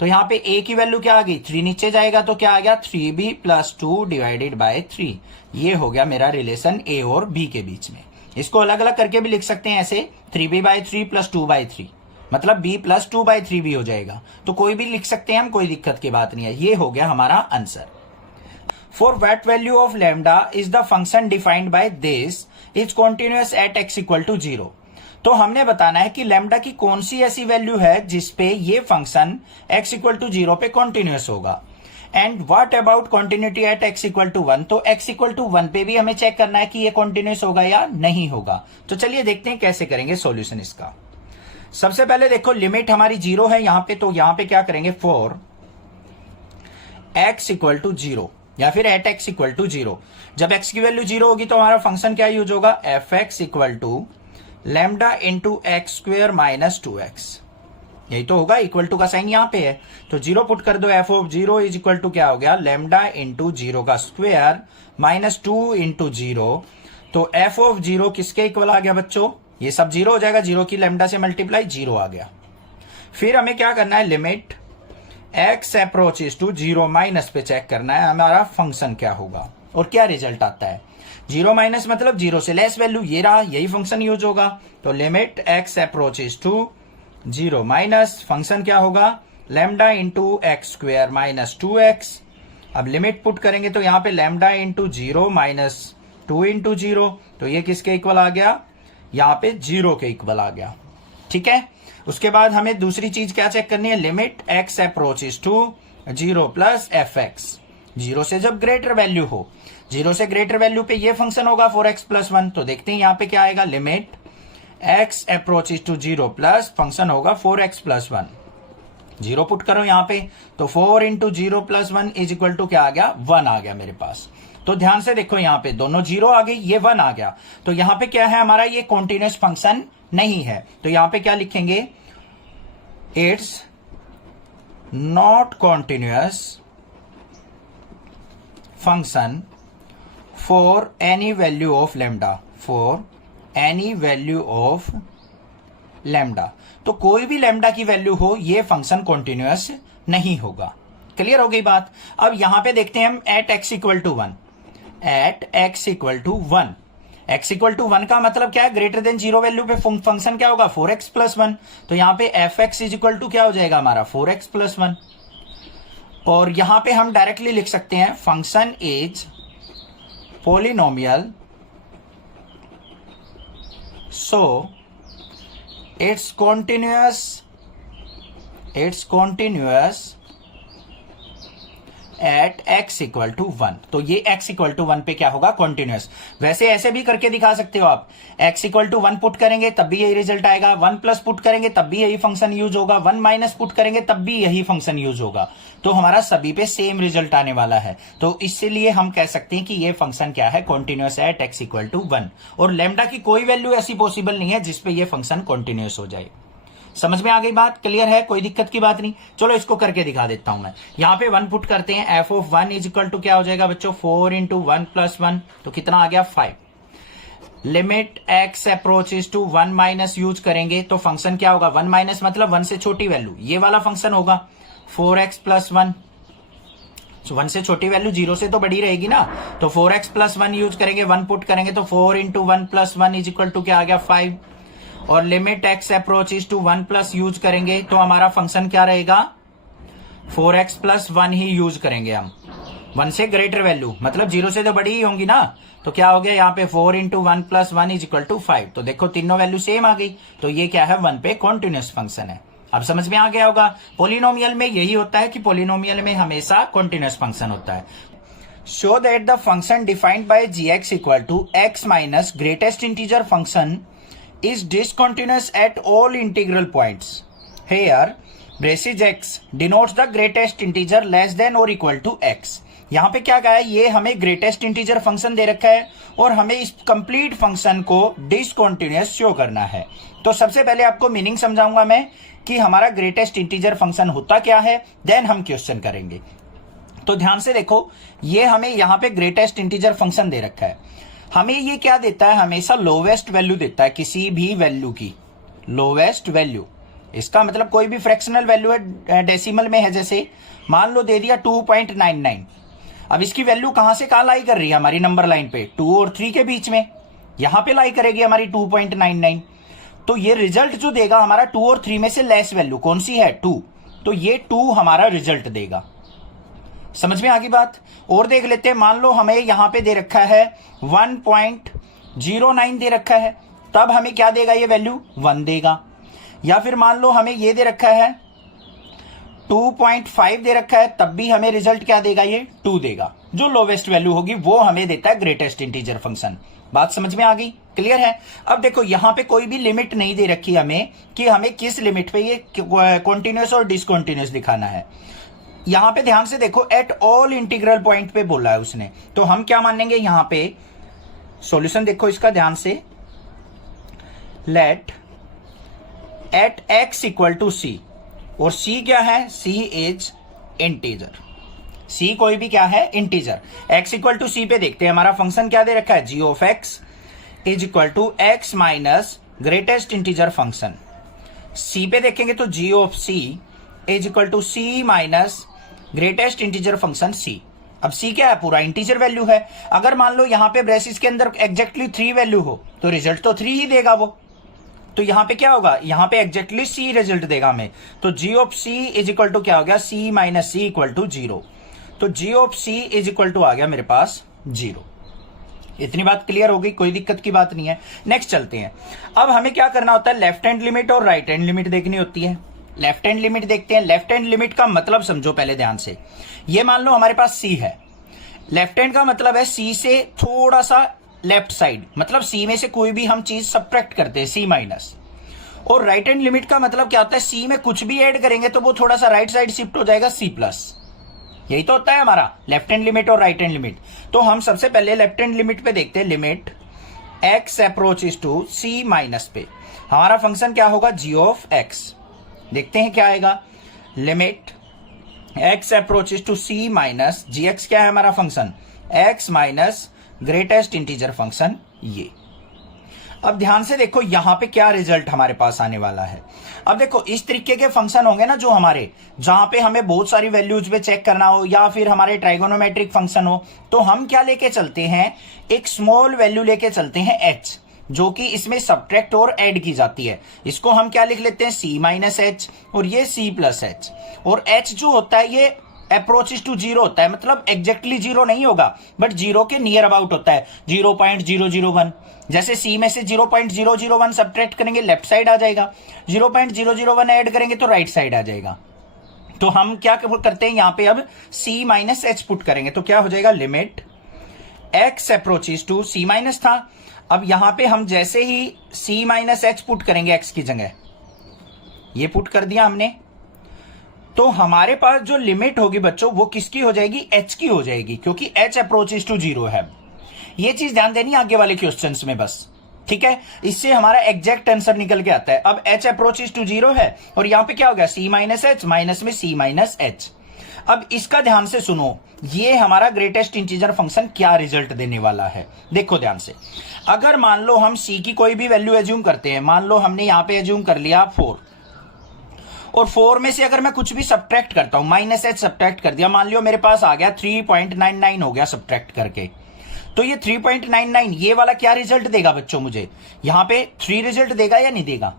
तो यहां पे a की वैल्यू क्या आ गई, 3 नीचे जाएगा तो क्या आ गया, 3b प्लस 2 डिवाइडेड बाय 3। ये हो गया मेरा रिलेशन a और b के बीच में। इसको अलग अलग करके भी लिख सकते हैं ऐसे, 3b बाय 3 प्लस 2 बाय 3, मतलब b प्लस 2 बाय 3 भी हो जाएगा। तो कोई भी लिख सकते हैं हम, कोई दिक्कत की बात नहीं है। ये हो गया हमारा answer. For what value of lambda is the function defined by this is continuous at x equal to 0। तो हमने बताना है कि लैम्डा की कौन सी ऐसी वैल्यू है जिसपे ये फंक्शन x इक्वल टू 0 पे कॉन्टिन्यूअस होगा। And what about continuity at x equal to 1, तो x इक्वल टू 1 पे भी हमें चेक करना है कि ये कॉन्टिन्यूअस होगा या नहीं होगा। तो चलिए देखते हैं कैसे करेंगे सॉल्यूशन इसका। सबसे पहले देखो लिमिट हमारी 0 है यहां पे, तो यहां पे क्या करेंगे, फॉर x इक्वल टू 0 या फिर एट x इक्वल टू 0। जब x की वैल्यू 0 होगी तो हमारा फंक्शन क्या यूज होगा, f x equal to lambda into x square minus 2x। यही तो होगा, इक्वल टू का साइन यहां पे है, तो 0 पुट कर दो, f of 0 is equal to क्या हो गया, लैम्डा इंटू 0 का स्क्वेयर माइनस 2 इंटू 0। तो एफ ऑफ 0 किसके इक्वल आ गया बच्चों, ये सब 0 हो जाएगा, 0 की लैम्डा से मल्टीप्लाई 0 आ गया। फिर हमें क्या करना है, limit x approaches to 0 minus पे चेक करना है हमारा फंक्शन क्या होगा और क्या रिजल्ट आता है। 0 माइनस मतलब 0 से लेस वैल्यू, ये रहा, यही फंक्शन यूज होगा। तो limit x approaches to 0 minus function क्या होगा, lambda into x square minus 2x। अब लिमिट पुट करेंगे तो यहाँ पे लैम्डा इंटू 0 माइनस 2 इंटू 0, तो ये किसके इक्वल आ गया, यहाँ पे 0 के इक्वल आ गया। ठीक है, उसके बाद हमें दूसरी चीज क्या चेक करनी है, limit x approaches to 0 plus fx। 0 से जब ग्रेटर वैल्यू हो, 0 से ग्रेटर वैल्यू पे ये फंक्शन होगा 4x प्लस 1। तो देखते हैं यहाँ पे क्या आएगा, limit x approaches to 0 plus function होगा 4x प्लस 1। 0 पुट करो यहाँ पे, तो 4 into 0 plus 1 is equal to क्या आ गया, 1 आ गया मेरे पास। तो ध्यान से देखो यहाँ पे दोनों 0 आ गई, ये 1 आ गया। तो यहाँ पे क्या है हमारा, ये कॉन्टिन्यूस फंक्शन नहीं है। तो यहाँ पे क्या लिखेंगे, it's not continuous function for any value of lambda, for any value of lambda. तो कोई भी लैम्डा की वैल्यू हो, ये फंक्शन कॉन्टिन्यूस नहीं होगा। क्लियर हो गई बात। अब यहां पे देखते हैं हम at x equal to 1, at x equal to 1, x equal to 1 का मतलब क्या है, ग्रेटर देन 0 वैल्यू पे फंक्शन क्या होगा, 4x प्लस 1। तो यहां पे f x is equal to क्या हो जाएगा हमारा, 4x प्लस 1। और यहां पे हम डायरेक्टली लिख सकते हैं function is polynomial, so it's continuous at x equal to 1। तो ये x इक्वल टू 1 पे क्या होगा, कॉन्टिन्यूस। वैसे ऐसे भी करके दिखा सकते हो आप, x इक्वल टू 1 पुट करेंगे तब भी यही रिजल्ट आएगा, 1 प्लस पुट करेंगे तब भी यही फंक्शन यूज होगा, 1 माइनस पुट करेंगे तब भी यही फंक्शन यूज होगा। तो हमारा सभी पे सेम रिजल्ट आने वाला है। तो इसलिए हम कह सकते हैं कि ये फंक्शन क्या है, continuous at x equal to 1। और लैम्डा की कोई वैल्यू ऐसी पॉसिबल नहीं है जिसपे ये फंक्शन कॉन्टिन्यूस हो जाए। समझ में आ गई बात, क्लियर है, कोई दिक्कत की बात नहीं। चलो इसको करके दिखा देता हूं मैं। यहां पे 1 पुट करते हैं, f of 1 is equal to क्या हो जाएगा बच्चों, 4 इंटू 1 प्लस 1, तो कितना आ गया 5। Limit x approaches to 1 minus use करेंगे तो फंक्शन क्या होगा, 1 माइनस मतलब 1 से छोटी वैल्यू, ये वाला फंक्शन होगा 4x प्लस 1। 1 से छोटी वैल्यू 0 से तो बड़ी रहेगी ना, तो 4x प्लस 1 यूज करेंगे, 1 पुट करेंगे तो 4 into 1 plus 1 is equal to क्या आ गया 5। और limit x approaches to 1 plus use करेंगे तो हमारा फंक्शन क्या रहेगा, 4x प्लस 1 ही यूज करेंगे हम। 1 से ग्रेटर वैल्यू मतलब 0 से तो बड़ी ही होंगी ना, तो क्या हो गया यहाँ पे 4 into 1 plus 1 is equal to 5। तो देखो तीनों वैल्यू सेम आ गई, तो ये क्या है, 1 पे कॉन्टिन्यूस फंक्शन है। अब समझ में आ गया होगा। पोलिनोमियल में यही होता है कि पोलिनोमियल में हमेशा कॉन्टिन्यूस फंक्शन होता है। Show that the function defined by gx equal to x minus greatest integer function is discontinuous at all integral points. Here, braces x denotes the greatest integer less than or equal to x. यहां पे क्या कहा है, ये हमें greatest integer function दे रखा है और हमें इस कंप्लीट फंक्शन को डिसकॉन्टिन्यूअस शो करना है। तो सबसे पहले आपको मीनिंग समझाऊंगा मैं कि हमारा ग्रेटेस्ट इंटीजर फंक्शन होता क्या है, देन हम क्वेश्चन करेंगे। तो ध्यान से देखो, ये हमें यहां पे ग्रेटेस्ट इंटीजर फंक्शन दे रखा है। हमें ये क्या देता है, हमेशा लोवेस्ट वैल्यू देता है किसी भी वैल्यू की, लोवेस्ट वैल्यू। इसका मतलब कोई भी फ्रैक्शनल वैल्यू है, डेसिमल में है, जैसे मान लो दे दिया 2.99। अब इसकी वैल्यू कहां से कहां लाई कर रही है, हमारी नंबर लाइन पे 2 और 3 के बीच में, यहां पे लाई करेगी हमारी 2.99। तो ये रिजल्ट जो देगा हमारा 2 और 3 में से लेस वैल्यू कौन सी है, 2। तो ये 2 हमारा रिजल्ट देगा। समझ में आ गई बात। और देख लेते हैं, मान लो हमें यहां पे दे रखा है 1.09 दे रखा है, तब हमें क्या देगा, ये वैल्यू 1 देगा। या फिर मान लो हमें ये दे रखा है 2.5 दे रखा है, तब भी हमें रिजल्ट क्या देगा, ये 2 देगा। जो लोवेस्ट वैल्यू होगी वो हमें देता है ग्रेटेस्ट इंटीजर फंक्शन। बात समझ में आ गई, क्लियर है। अब देखो यहां पे कोई भी लिमिट नहीं दे रखी हमें कि हमें किस लिमिट पे ये कॉन्टिन्यूअस और डिसकॉन्टिन्यूअस दिखाना है। यहां पे ध्यान से देखो, एट ऑल इंटीग्रल पॉइंट पे बोला है उसने, तो हम क्या मानेंगे यहां पे, सॉल्यूशन देखो इसका ध्यान से, let at x equal to c, और c क्या है, c इज इंटीजर, c कोई भी क्या है, integer. x equal to c पे देखते हैं, हमारा फंक्शन क्या दे रखा है, g of x is equal to x minus greatest integer function. c पे देखेंगे तो g of c is equal to C minus greatest integer function C. अब सी क्या है, पूरा इंटीजर वैल्यू है। अगर मान लो यहां पे ब्रेसिस के अंदर एग्जैक्टली 3 वैल्यू हो तो रिजल्ट तो 3 ही देगा वो। तो यहां पे क्या होगा, यहां पे एग्जैक्टली सी रिजल्ट देगा हमें। तो g of c is equal to क्या हो गया, c minus c equal to 0। तो g of c is equal to आ गया मेरे पास 0। इतनी बात क्लियर हो गई, कोई दिक्कत की बात नहीं है। नेक्स्ट चलते हैं। अब हमें क्या करना होता है, लेफ्ट हैंड लिमिट और राइट हैंड लिमिट देखनी होती है। लेफ्ट हैंड लिमिट देखते हैं। लेफ्ट हैंड लिमिट का मतलब समझो पहले ध्यान से। ये मान लो हमारे पास सी है, लेफ्ट हैंड का मतलब है सी से थोड़ा सा लेफ्ट साइड, मतलब सी में से कोई भी हम चीज सब्ट्रैक्ट करते हैं, सी माइनस। और राइट हैंड लिमिट का मतलब क्या होता है, सी में कुछ भी ऐड करेंगे तो वो थोड़ा सा राइट साइड शिफ्ट हो जाएगा, सी प्लस। यही तो होता है हमारा लेफ्ट हैंड लिमिट और राइट हैंड लिमिट। तो हम सबसे पहले लेफ्ट हैंड लिमिट पे देखते हैं। Limit x approaches to C minus पे हमारा फंक्शन क्या होगा, जी ऑफ एक्स। देखते हैं क्या आएगा। Limit x approaches to C minus g x क्या है हमारा function, x minus greatest integer function ये। अब ध्यान से देखो यहां पे क्या रिजल्ट हमारे पास आने वाला है। अब देखो इस तरीके के फंक्शन होंगे ना जो हमारे, जहां पे हमें बहुत सारी वैल्यूज पे चेक करना हो या फिर हमारे ट्राइगोनोमेट्रिक फंक्शन हो, तो हम क्या लेके चलते हैं, एक स्मॉल वैल्यू लेके चलते हैं एच, जो कि इसमें सब्ट्रैक्ट और ऐड की जाती है। इसको हम क्या लिख लेते हैं, सी माइनस एच, और ये सी प्लस एच। और एच जो होता है ये अप्रोचेस टू 0 होता है, मतलब एग्जैक्टली 0 नहीं होगा बट 0 के नियर अबाउट होता है, 0.001। जैसे सी में से 0.001 सब्ट्रैक्ट करेंगे लेफ्ट साइड आ जाएगा, 0.001 ऐड करेंगे तो राइट साइड आ जाएगा। तो हम क्या करते हैं यहां पे, अब सी माइनस एच पुट करेंगे तो क्या हो जाएगा, limit x approaches to C minus था। अब यहां पे हम जैसे ही सी माइनस एच पुट करेंगे एक्स की जगह, ये पुट कर दिया हमने, तो हमारे पास जो लिमिट होगी बच्चों वो किसकी हो जाएगी, एच की हो जाएगी, क्योंकि एच अप्रोचेस टू 0 है। ये चीज ध्यान देनी आगे वाले क्वेश्चंस में बस, ठीक है। इससे हमारा एग्जैक्ट आंसर निकल के आता है। अब एच अप्रोचेस टू 0 है और यहां पे क्या हो गया, सी माइनस एच, माइनस में सी माइनस एच। अब इसका ध्यान से सुनो, ये हमारा ग्रेटेस्ट इंटीजर फंक्शन क्या रिजल्ट देने वाला है, देखो ध्यान से। अगर मान लो हम सी की कोई भी वैल्यू एज्यूम करते हैं, मान लो हमने यहां पे एज्यूम कर लिया 4, और 4 में से अगर मैं कुछ भी सब्ट्रैक्ट करता हूं, माइनस एच सब्ट्रैक्ट कर दिया, मान लियो मेरे पास आ गया 3.99 हो गया सब्ट्रैक्ट करके, तो ये 3.99 ये वाला क्या रिजल्ट देगा बच्चों मुझे, यहां पे 3 रिजल्ट देगा या नहीं देगा।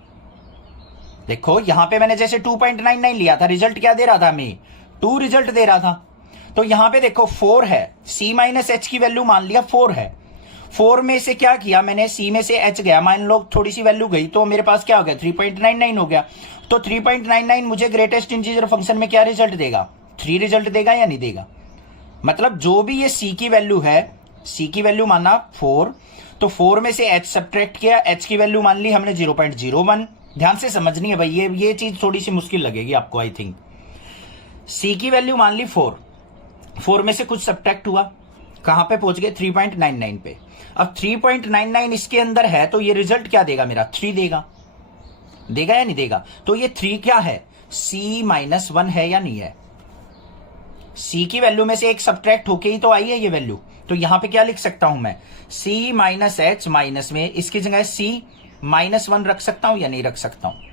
देखो यहां पे मैंने जैसे 2.99 लिया था, रिजल्ट क्या दे रहा था हमें, 2 रिजल्ट दे रहा था। तो यहां पे देखो 4 है, सी माइनस एच की वैल्यू मान लिया 4 है, 4 में से क्या किया मैंने, सी में से एच गया, मान लो थोड़ी सी वैल्यू गई तो मेरे पास क्या हो गया, 3.99 हो गया। तो 3.99 मुझे ग्रेटेस्ट इंटीजर फंक्शन में क्या रिजल्ट देगा, 3 रिजल्ट देगा या नहीं देगा। मतलब जो भी ये सी की वैल्यू है, सी की वैल्यू माना 4, तो 4 में से एच सब्ट्रैक्ट किया, एच की वैल्यू मान ली हमने 0.01। ध्यान से समझनी है भाई, ये चीज थोड़ी सी मुश्किल लगेगी आपको आई थिंक। सी की वैल्यू मान ली 4 में से कुछ सब्ट्रैक्ट हुआ, कहां पे पहुंच गए, 3.99 पे। अब 3.99 इसके अंदर है तो ये रिजल्ट क्या देगा मेरा, 3 देगा या नहीं देगा। तो ये 3 क्या है, सी माइनस 1 है या नहीं है। सी की वैल्यू में से एक सब्ट्रैक्ट होके ही तो आई है ये वैल्यू। तो यहां पे क्या लिख सकता हूं मैं, सी माइनस एच, माइनस में इसकी जगह सी माइनस 1 रख सकता हूं या नहीं रख सकता हूं,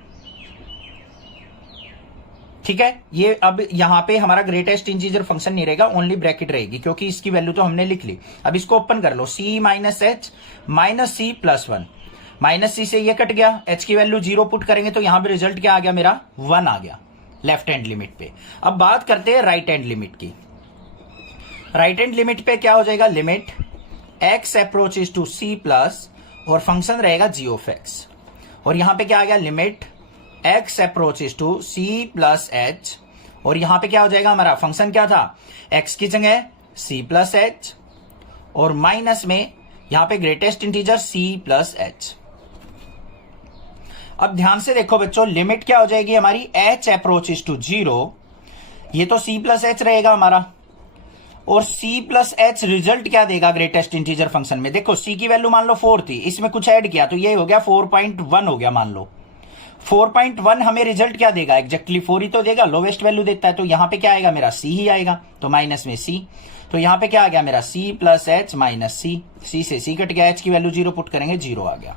ठीक है। ये अब यहां पे हमारा ग्रेटेस्ट इंटीजर फंक्शन नहीं रहेगा, ओनली ब्रैकेट रहेगी, क्योंकि इसकी वैल्यू तो हमने लिख ली। अब इसको ओपन कर लो, c minus h minus c plus 1, minus c से ये कट गया, एच की वैल्यू 0 पुट करेंगे तो यहां पे रिजल्ट क्या आ गया मेरा, 1 आ गया लेफ्ट हैंड लिमिट पे। अब बात करते हैं राइट हैंड लिमिट की। राइट हैंड लिमिट पे क्या हो जाएगा, limit x approaches to c plus और फंक्शन रहेगा जी ऑफ एक्स, और यहां पे क्या आ गया, limit x approaches to c plus h, और यहां पे क्या हो जाएगा हमारा फंक्शन क्या था, एक्स की जगह सी प्लस एच, और माइनस में यहां पे greatest integer c plus h. अब ध्यान से देखो बच्चों, लिमिट क्या हो जाएगी हमारी, एच अप्रोचेस टू 0, ये तो सी प्लस एच रहेगा हमारा, और सी प्लस एच रिजल्ट क्या देगा ग्रेटेस्ट इंटीजर फंक्शन में। देखो सी की वैल्यू मान लो 4 थी, इसमें कुछ ऐड किया तो ये हो गया 4.1 हो गया, मान लो 4.1 हमें रिजल्ट क्या देगा, एग्जैक्टली 4 ही तो देगा, लोवेस्ट वैल्यू देता है। तो यहां पे क्या आएगा मेरा, सी ही आएगा, तो माइनस में सी, तो यहां पे क्या आ गया मेरा, सी प्लस एच माइनस सी, सी से सी कट गया, एच की वैल्यू 0 पुट करेंगे 0 आ गया।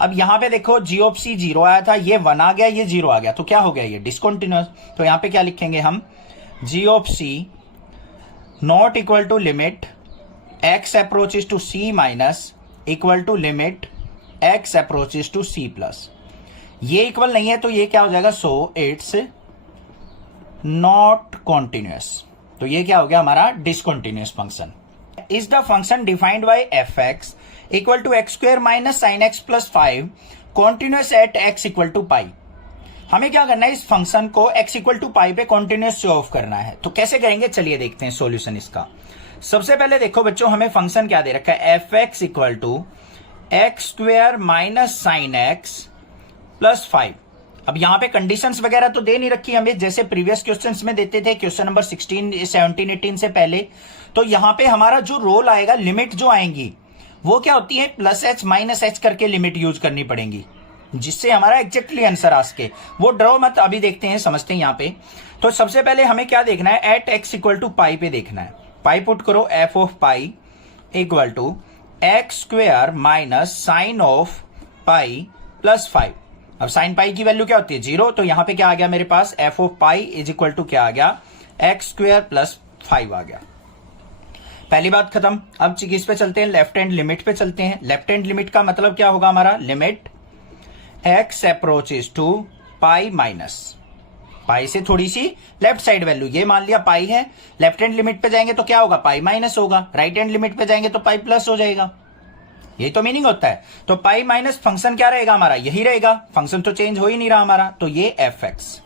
अब यहां पे देखो जी ऑफ सी 0 आया था, ये 1 आ गया, ये 0 आ गया, तो क्या हो गया ये डिसकंटिन्यूअस। तो यहां पे क्या लिखेंगे हम, g of c not equal to limit x approaches to C minus equal to limit x approaches to c plus. ये इक्वल नहीं है तो ये क्या हो जाएगा, सो इट्स नॉट कॉन्टिन्यूअस। तो ये क्या हो गया हमारा discontinuous function. Is the function defined by f x equal to x square minus sine x plus 5 continuous at x equal to pi. हमें क्या करना है, इस फंक्शन को x इक्वल टू पाई पे कॉन्टिन्यूअस शो ऑफ करना है। तो कैसे करेंगे, चलिए देखते हैं सॉल्यूशन इसका। सबसे पहले देखो बच्चों, हमें फंक्शन क्या दे रखा है, f x equal to x square minus sine x plus 5। अब यहां पे कंडीशंस वगैरह तो दे नहीं रखी हमें, जैसे प्रीवियस क्वेश्चंस में देते थे, क्वेश्चन नंबर 16, 17, 18 से पहले। तो यहां पे हमारा जो रोल आएगा, लिमिट जो आएंगी वो क्या होती है, प्लस एच माइनस एच करके लिमिट यूज करनी पड़ेंगी, जिससे हमारा एग्जैक्टली आंसर आ सके। वो ड्रॉ मत, अभी देखते हैं, समझते हैं यहां पे। तो सबसे पहले हमें क्या देखना है, at x equal to pi पे देखना है। पाई पुट करो, f of pi equal to x square minus sine of pi plus 5। अब साइन पाई की वैल्यू क्या होती है, 0। तो यहां पे क्या आ गया मेरे पास, f of pi is equal to क्या आ गया, एक्स स्क्वायर प्लस 5 आ गया। पहली बात खत्म। अब किस पे चलते हैं, लेफ्ट हैंड लिमिट पे चलते हैं। लेफ्ट हैंड लिमिट का मतलब क्या होगा हमारा, limit x approaches to pi minus pi से थोड़ी सी लेफ्ट साइड वैल्यू, ये मान लिया पाई है। लेफ्ट हैंड लिमिट पे जाएंगे तो क्या होगा, पाई माइनस होगा। राइट हैंड लिमिट पे जाएंगे तो पाई प्लस हो जाएगा। ये तो मीनिंग होता है। तो पाई माइनस फंक्शन क्या रहेगा हमारा, यही रहेगा, फंक्शन तो चेंज हो ही नहीं रहा हमारा, तो ये एफ एक्स।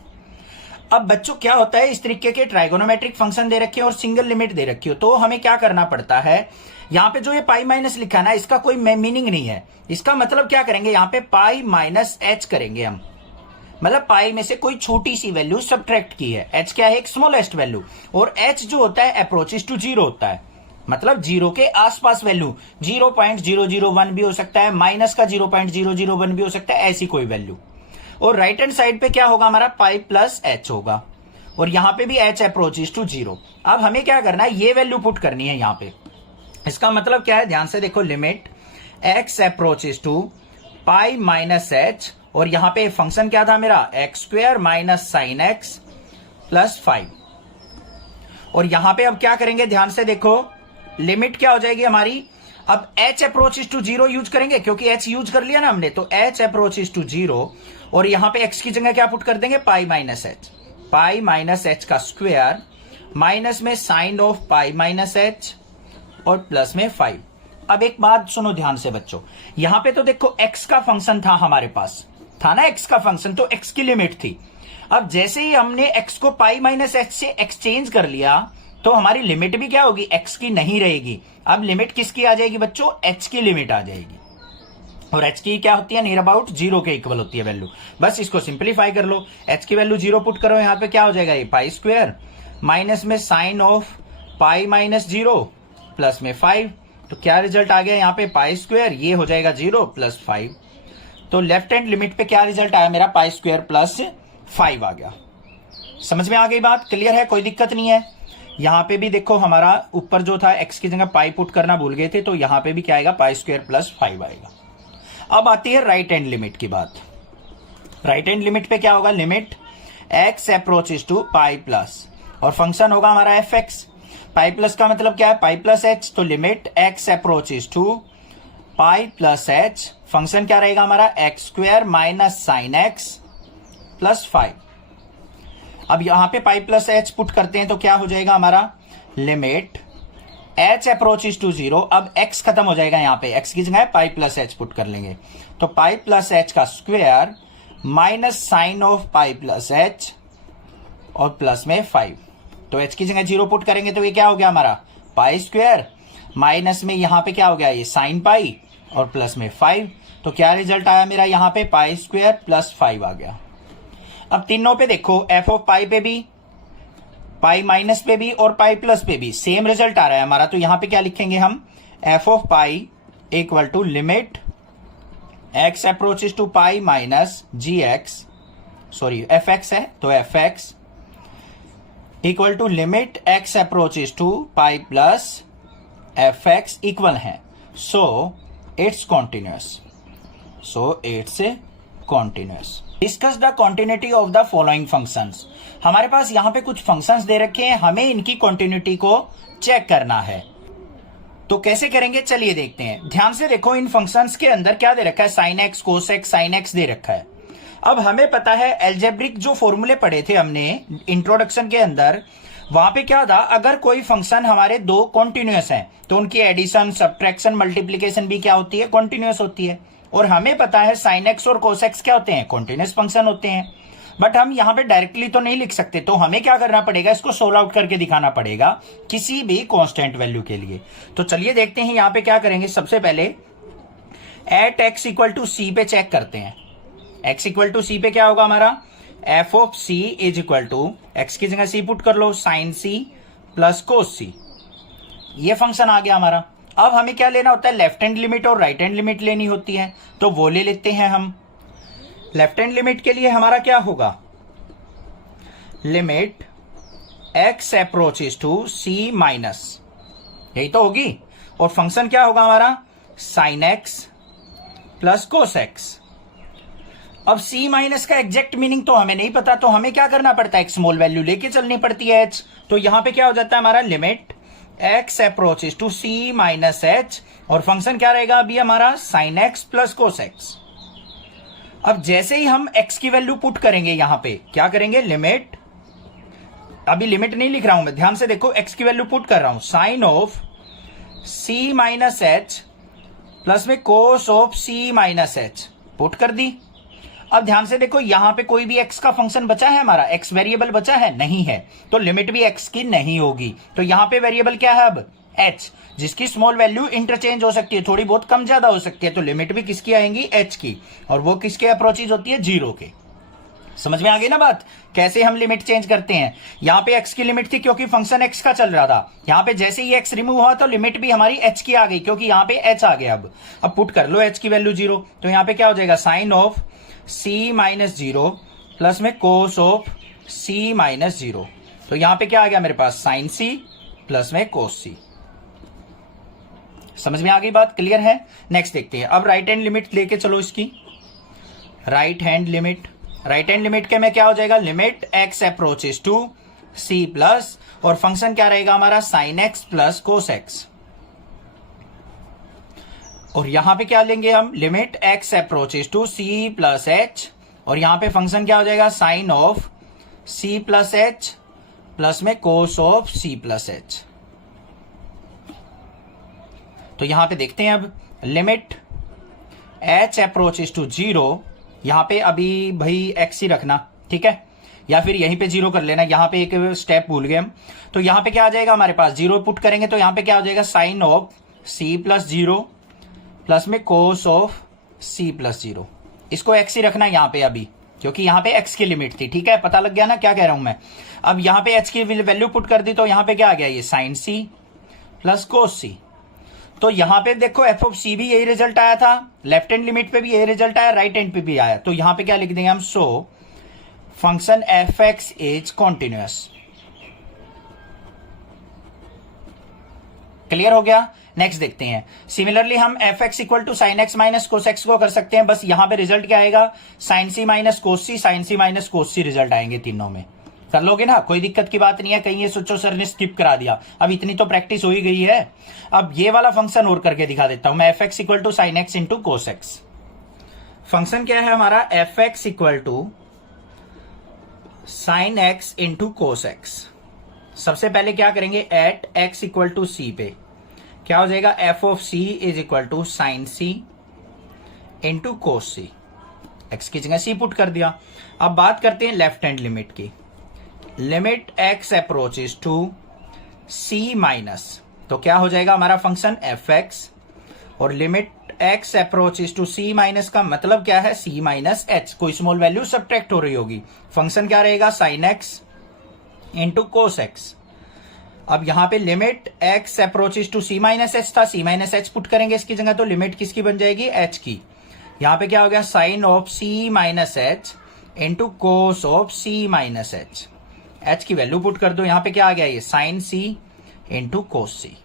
अब बच्चों क्या होता है, इस तरीके के ट्राइगोनोमेट्रिक फंक्शन दे रखे हो और सिंगल लिमिट दे रखी हो, तो हमें क्या करना पड़ता है, यहां पे जो ये पाई माइनस लिखा है ना, इसका कोई मीनिंग नहीं है। इसका मतलब क्या करेंगे, यहां पे पाई माइनस एच करेंगे हम, मतलब पाई में से कोई छोटी सी वैल्यू सब्ट्रैक्ट की है। एच क्या है, एक स्मॉलेस्ट वैल्यू, और एच जो होता है अप्रोचेस टू 0 होता है, मतलब 0 के आसपास वैल्यू, 0.001 भी हो सकता है, माइनस का 0.001 भी हो सकता है, ऐसी कोई वैल्यू। और राइट हैंड साइड पे क्या होगा हमारा, पाई प्लस एच होगा, और यहां पे भी एच अप्रोचेस टू 0। अब हमें क्या करना है, ये वैल्यू पुट करनी है यहां पे। इसका मतलब क्या है, ध्यान से देखो, limit x approaches to pi minus h, और यहां पे फंक्शन क्या था मेरा, x square minus sine x plus 5। और यहां पे अब क्या करेंगे, ध्यान से देखो, लिमिट क्या हो जाएगी हमारी, अब h अप्रोचेस टू 0 यूज करेंगे, क्योंकि h यूज कर लिया ना हमने, तो h अप्रोचेस टू 0, और यहां पे x की जगह क्या पुट कर देंगे, pi minus h. Pi minus h का स्क्वायर, माइनस में sine of pi minus h, और प्लस में 5। अब एक बात सुनो ध्यान से बच्चों, यहां पे तो देखो x का फंक्शन था हमारे पास, था ना x का फंक्शन, तो x की लिमिट थी। अब जैसे ही हमने x को पाई माइनस एच से एक्सचेंज कर लिया, तो हमारी लिमिट भी क्या होगी, x की नहीं रहेगी। अब लिमिट किसकी आ जाएगी बच्चों, h की लिमिट आ जाएगी, और h की क्या होती है, नियर अबाउट 0 के इक्वल होती है वैल्यू। बस इसको सिंप्लीफाई कर लो, h की वैल्यू 0 पुट करो, यहां पे क्या हो जाएगा, ये पाई स्क्वायर माइनस में sine of pi minus 0 plus में 5। तो क्या रिजल्ट आ गया यहाँ पे, पाई स्क्वायर, ये हो जाएगा 0 प्लस 5। तो लेफ्ट हैंड लिमिट पे क्या रिजल्ट आया मेरा, पाई स्क्वायर प्लस 5 आ गया। समझ में आ गई बात, क्लियर है, कोई दिक्कत नहीं है। यहां पे भी देखो, हमारा ऊपर जो था x की जगह पाई पुट करना भूल गए थे, तो यहां पे भी क्या आएगा, पाई स्क्वायर प्लस 5 आएगा। अब आती है राइट हैंड लिमिट की बात। राइट हैंड लिमिट पे क्या होगा, limit x approaches to pi plus, और फंक्शन होगा हमारा एफ एक्स। पाई प्लस का मतलब क्या है, पाई प्लस एच, तो limit x approaches to pi plus h, function क्या रहेगा हमारा, x square minus sine x plus 5। अब यहां पे पाई प्लस एच पुट करते हैं तो क्या हो जाएगा हमारा, लिमिट h अप्रोचेस टू 0। अब x खत्म हो जाएगा, यहां पे x की जगह पाई प्लस एच पुट कर लेंगे, तो पाई प्लस एच का square minus sine of pi plus h, और प्लस में 5। तो h की जगह 0 पुट करेंगे तो ये क्या हो गया हमारा, पाई स्क्वायर माइनस में यहां पे क्या हो गया, ये साइन पाई, और प्लस में 5। तो क्या रिजल्ट आया मेरा, यहां पे पाई स्क्वायर प्लस 5 आ गया। अब तीनों पे देखो, एफ ऑफ पाई पे भी, पाई माइनस पे भी, और पाई प्लस पे भी सेम रिजल्ट आ रहा है हमारा। तो यहां पे क्या लिखेंगे हम, f of pi equal to limit x approaches to pi minus g x, sorry f x है, तो F x equal to limit x approaches to pi plus F x equal है, so it's continuous. So it's continuous. Discuss the continuity of the following functions. हमारे पास यहां पे कुछ functions दे रखे हैं, हमें इनकी कॉन्टिन्यूटी को चेक करना है। तो कैसे करेंगे चलिए देखते हैं। ध्यान से देखो, इन फंक्शंस के अंदर क्या दे रखा है, sine x, cos x, sine x दे रखा है। अब हमें पता है एल्जेब्रिक जो फॉर्मूले पढ़े थे हमने इंट्रोडक्शन के अंदर, वहां पे क्या था, अगर कोई फंक्शन हमारे दो कॉन्टिन्यूअस हैं तो उनकी एडिशन, सब्ट्रैक्शन, मल्टीप्लीकेशन भी क्या होती है, कॉन्टिन्यूअस होती है। और हमें पता है साइन एक्स और कोस एक्स क्या होते हैं, कॉन्टिन्यूअस फंक्शन होते हैं। बट हम यहां पे डायरेक्टली तो नहीं लिख सकते, तो हमें क्या करना पड़ेगा, इसको सोल्व आउट करके दिखाना पड़ेगा किसी भी कांस्टेंट वैल्यू के लिए। तो चलिए देखते हैं यहां पे क्या करेंगे। सबसे पहले eight x equal to c पे चेक करते हैं। एक्स इक्वल टू सी पे क्या होगा हमारा, f of c is equal to, x की जगह सी पुट कर लो, साइन सी प्लस कोस सी। ये फंक्शन आ गया हमारा। अब हमें क्या लेना होता है, लेफ्ट हैंड लिमिट और राइट हैंड लिमिट लेनी होती है, तो वो ले लेते हैं हम। लेफ्ट हैंड लिमिट के लिए हमारा क्या होगा, limit x approaches to C minus, यही तो होगी। और फंक्शन क्या होगा हमारा, sine x plus cos x. अब सी माइनस का एग्जैक्ट मीनिंग तो हमें नहीं पता, तो हमें क्या करना पड़ता है, एक स्मॉल वैल्यू लेके चलनी पड़ती है एच। तो यहां पे क्या हो जाता है हमारा, limit x approaches to C minus h, और फंक्शन क्या रहेगा अभी हमारा, sine x plus cos x. अब जैसे ही हम x की वैल्यू पुट करेंगे, यहां पे क्या करेंगे, लिमिट, अभी लिमिट नहीं लिख रहा हूं मैं, ध्यान से देखो, x की वैल्यू पुट कर रहा हूं, sine of c minus h plus में cos of c minus h put कर दी। अब ध्यान से देखो, यहां पे कोई भी x का फंक्शन बचा है हमारा, x वेरिएबल बचा है, नहीं है, तो लिमिट भी x की नहीं होगी। तो यहां पे वेरिएबल क्या है अब, h, जिसकी स्मॉल वैल्यू इंटरचेंज हो सकती है, थोड़ी बहुत कम ज्यादा हो सकती है, तो लिमिट भी किसकी आएंगी, h की, और वो किसके अप्रोचेज होती है, जीरो के। समझ में आ गई ना बात, कैसे हम लिमिट चेंज करते हैं। यहां पे x की लिमिट थी क्योंकि फंक्शन x का चल रहा था, यहां पे जैसे ही x रिमूव हुआ तो लिमिट भी हमारी h की आ गई, क्योंकि यहां पे h आ गया। अब पुट कर लो h की वैल्यू जीरो, तो यहां पे क्या हो जाएगा, sine of c minus zero plus में cos of c minus zero. तो यहां पे क्या आ गया मेरे पास, साइन c प्लस में कोस c। समझ में आ गई बात, क्लियर है। नेक्स्ट देखते हैं, अब राइट हैंड लिमिट लेके चलो इसकी। Right hand limit, right hand limit के में क्या हो जाएगा, limit x approaches to c plus, और फंक्शन क्या रहेगा हमारा, sine x plus cos x. और यहां पे क्या लेंगे हम, limit x approaches to c plus h, और यहां पे फंक्शन क्या हो जाएगा, sine of c plus h plus में cos of c plus h. तो यहां पे देखते हैं अब, limit h approaches to zero, यहां पे अभी भाई x ही रखना, ठीक है, या फिर यहीं पे जीरो कर लेना, यहां पे एक स्टेप भूल गए हम। तो यहां पे क्या आ जाएगा हमारे पास, जीरो पुट करेंगे तो यहां पे क्या हो जाएगा, sine of c plus zero plus में cos of c plus zero. इसको x ही रखना यहां पे अभी, क्योंकि यहां पे x की लिमिट थी, ठीक है, पता लग गया ना क्या कह रहा हूं मैं। अब यहां पे h की वैल्यू पुट कर दी, तो यहां पे क्या आ गया, ये sine c plus cos c। तो यहां पे देखो एफ ऑफ सी भी यही रिजल्ट आया था, लेफ्ट हैंड लिमिट पे भी यही रिजल्ट आया, राइट हैंड पे भी आया। तो यहां पे क्या लिख देंगे हम, so function F x is continuous. Clear हो गया। नेक्स्ट देखते हैं, सिमिलरली हम f x equal to sine x minus cos x को कर सकते हैं, बस यहां पे रिजल्ट क्या आएगा, साइन सी माइनस कोस सी, साइन सी माइनस कोस सी रिजल्ट आएंगे तीनों में। कर लोगे ना, कोई दिक्कत की बात नहीं है। कहीं ये सोचो सर ने स्किप करा दिया, अब इतनी तो प्रैक्टिस हो ही गई है। अब ये वाला फंक्शन और करके दिखा देता हूं मैं, f x equal to sine x into cos x. Function क्या है हमारा, f x equal to sine x into cos x. सबसे पहले क्या करेंगे, at x equal to c पे क्या हो जाएगा, f of c is equal to sine c into cos c. X की जगह सी पुट कर दिया। अब बात करते हैं लेफ्ट हैंड लिमिट की, limit x approaches to C minus, तो क्या हो जाएगा हमारा फंक्शन एफ एक्स, और limit x approaches to C minus का मतलब क्या है, सी माइनस एच, कोई स्मॉल वैल्यू सब्ट्रैक्ट हो रही होगी। फंक्शन क्या रहेगा, sine x into cos x. अब यहां पे limit x approaches to C minus h था, सी माइनस एच पुट करेंगे इसकी जगह, तो लिमिट किसकी बन जाएगी, एच की। यहां पे क्या हो गया, sine of c minus h into cos of c minus h. H की वैल्यू पुट कर दो, यहां पे क्या आ गया, ये साइन सी इंटू कोस सी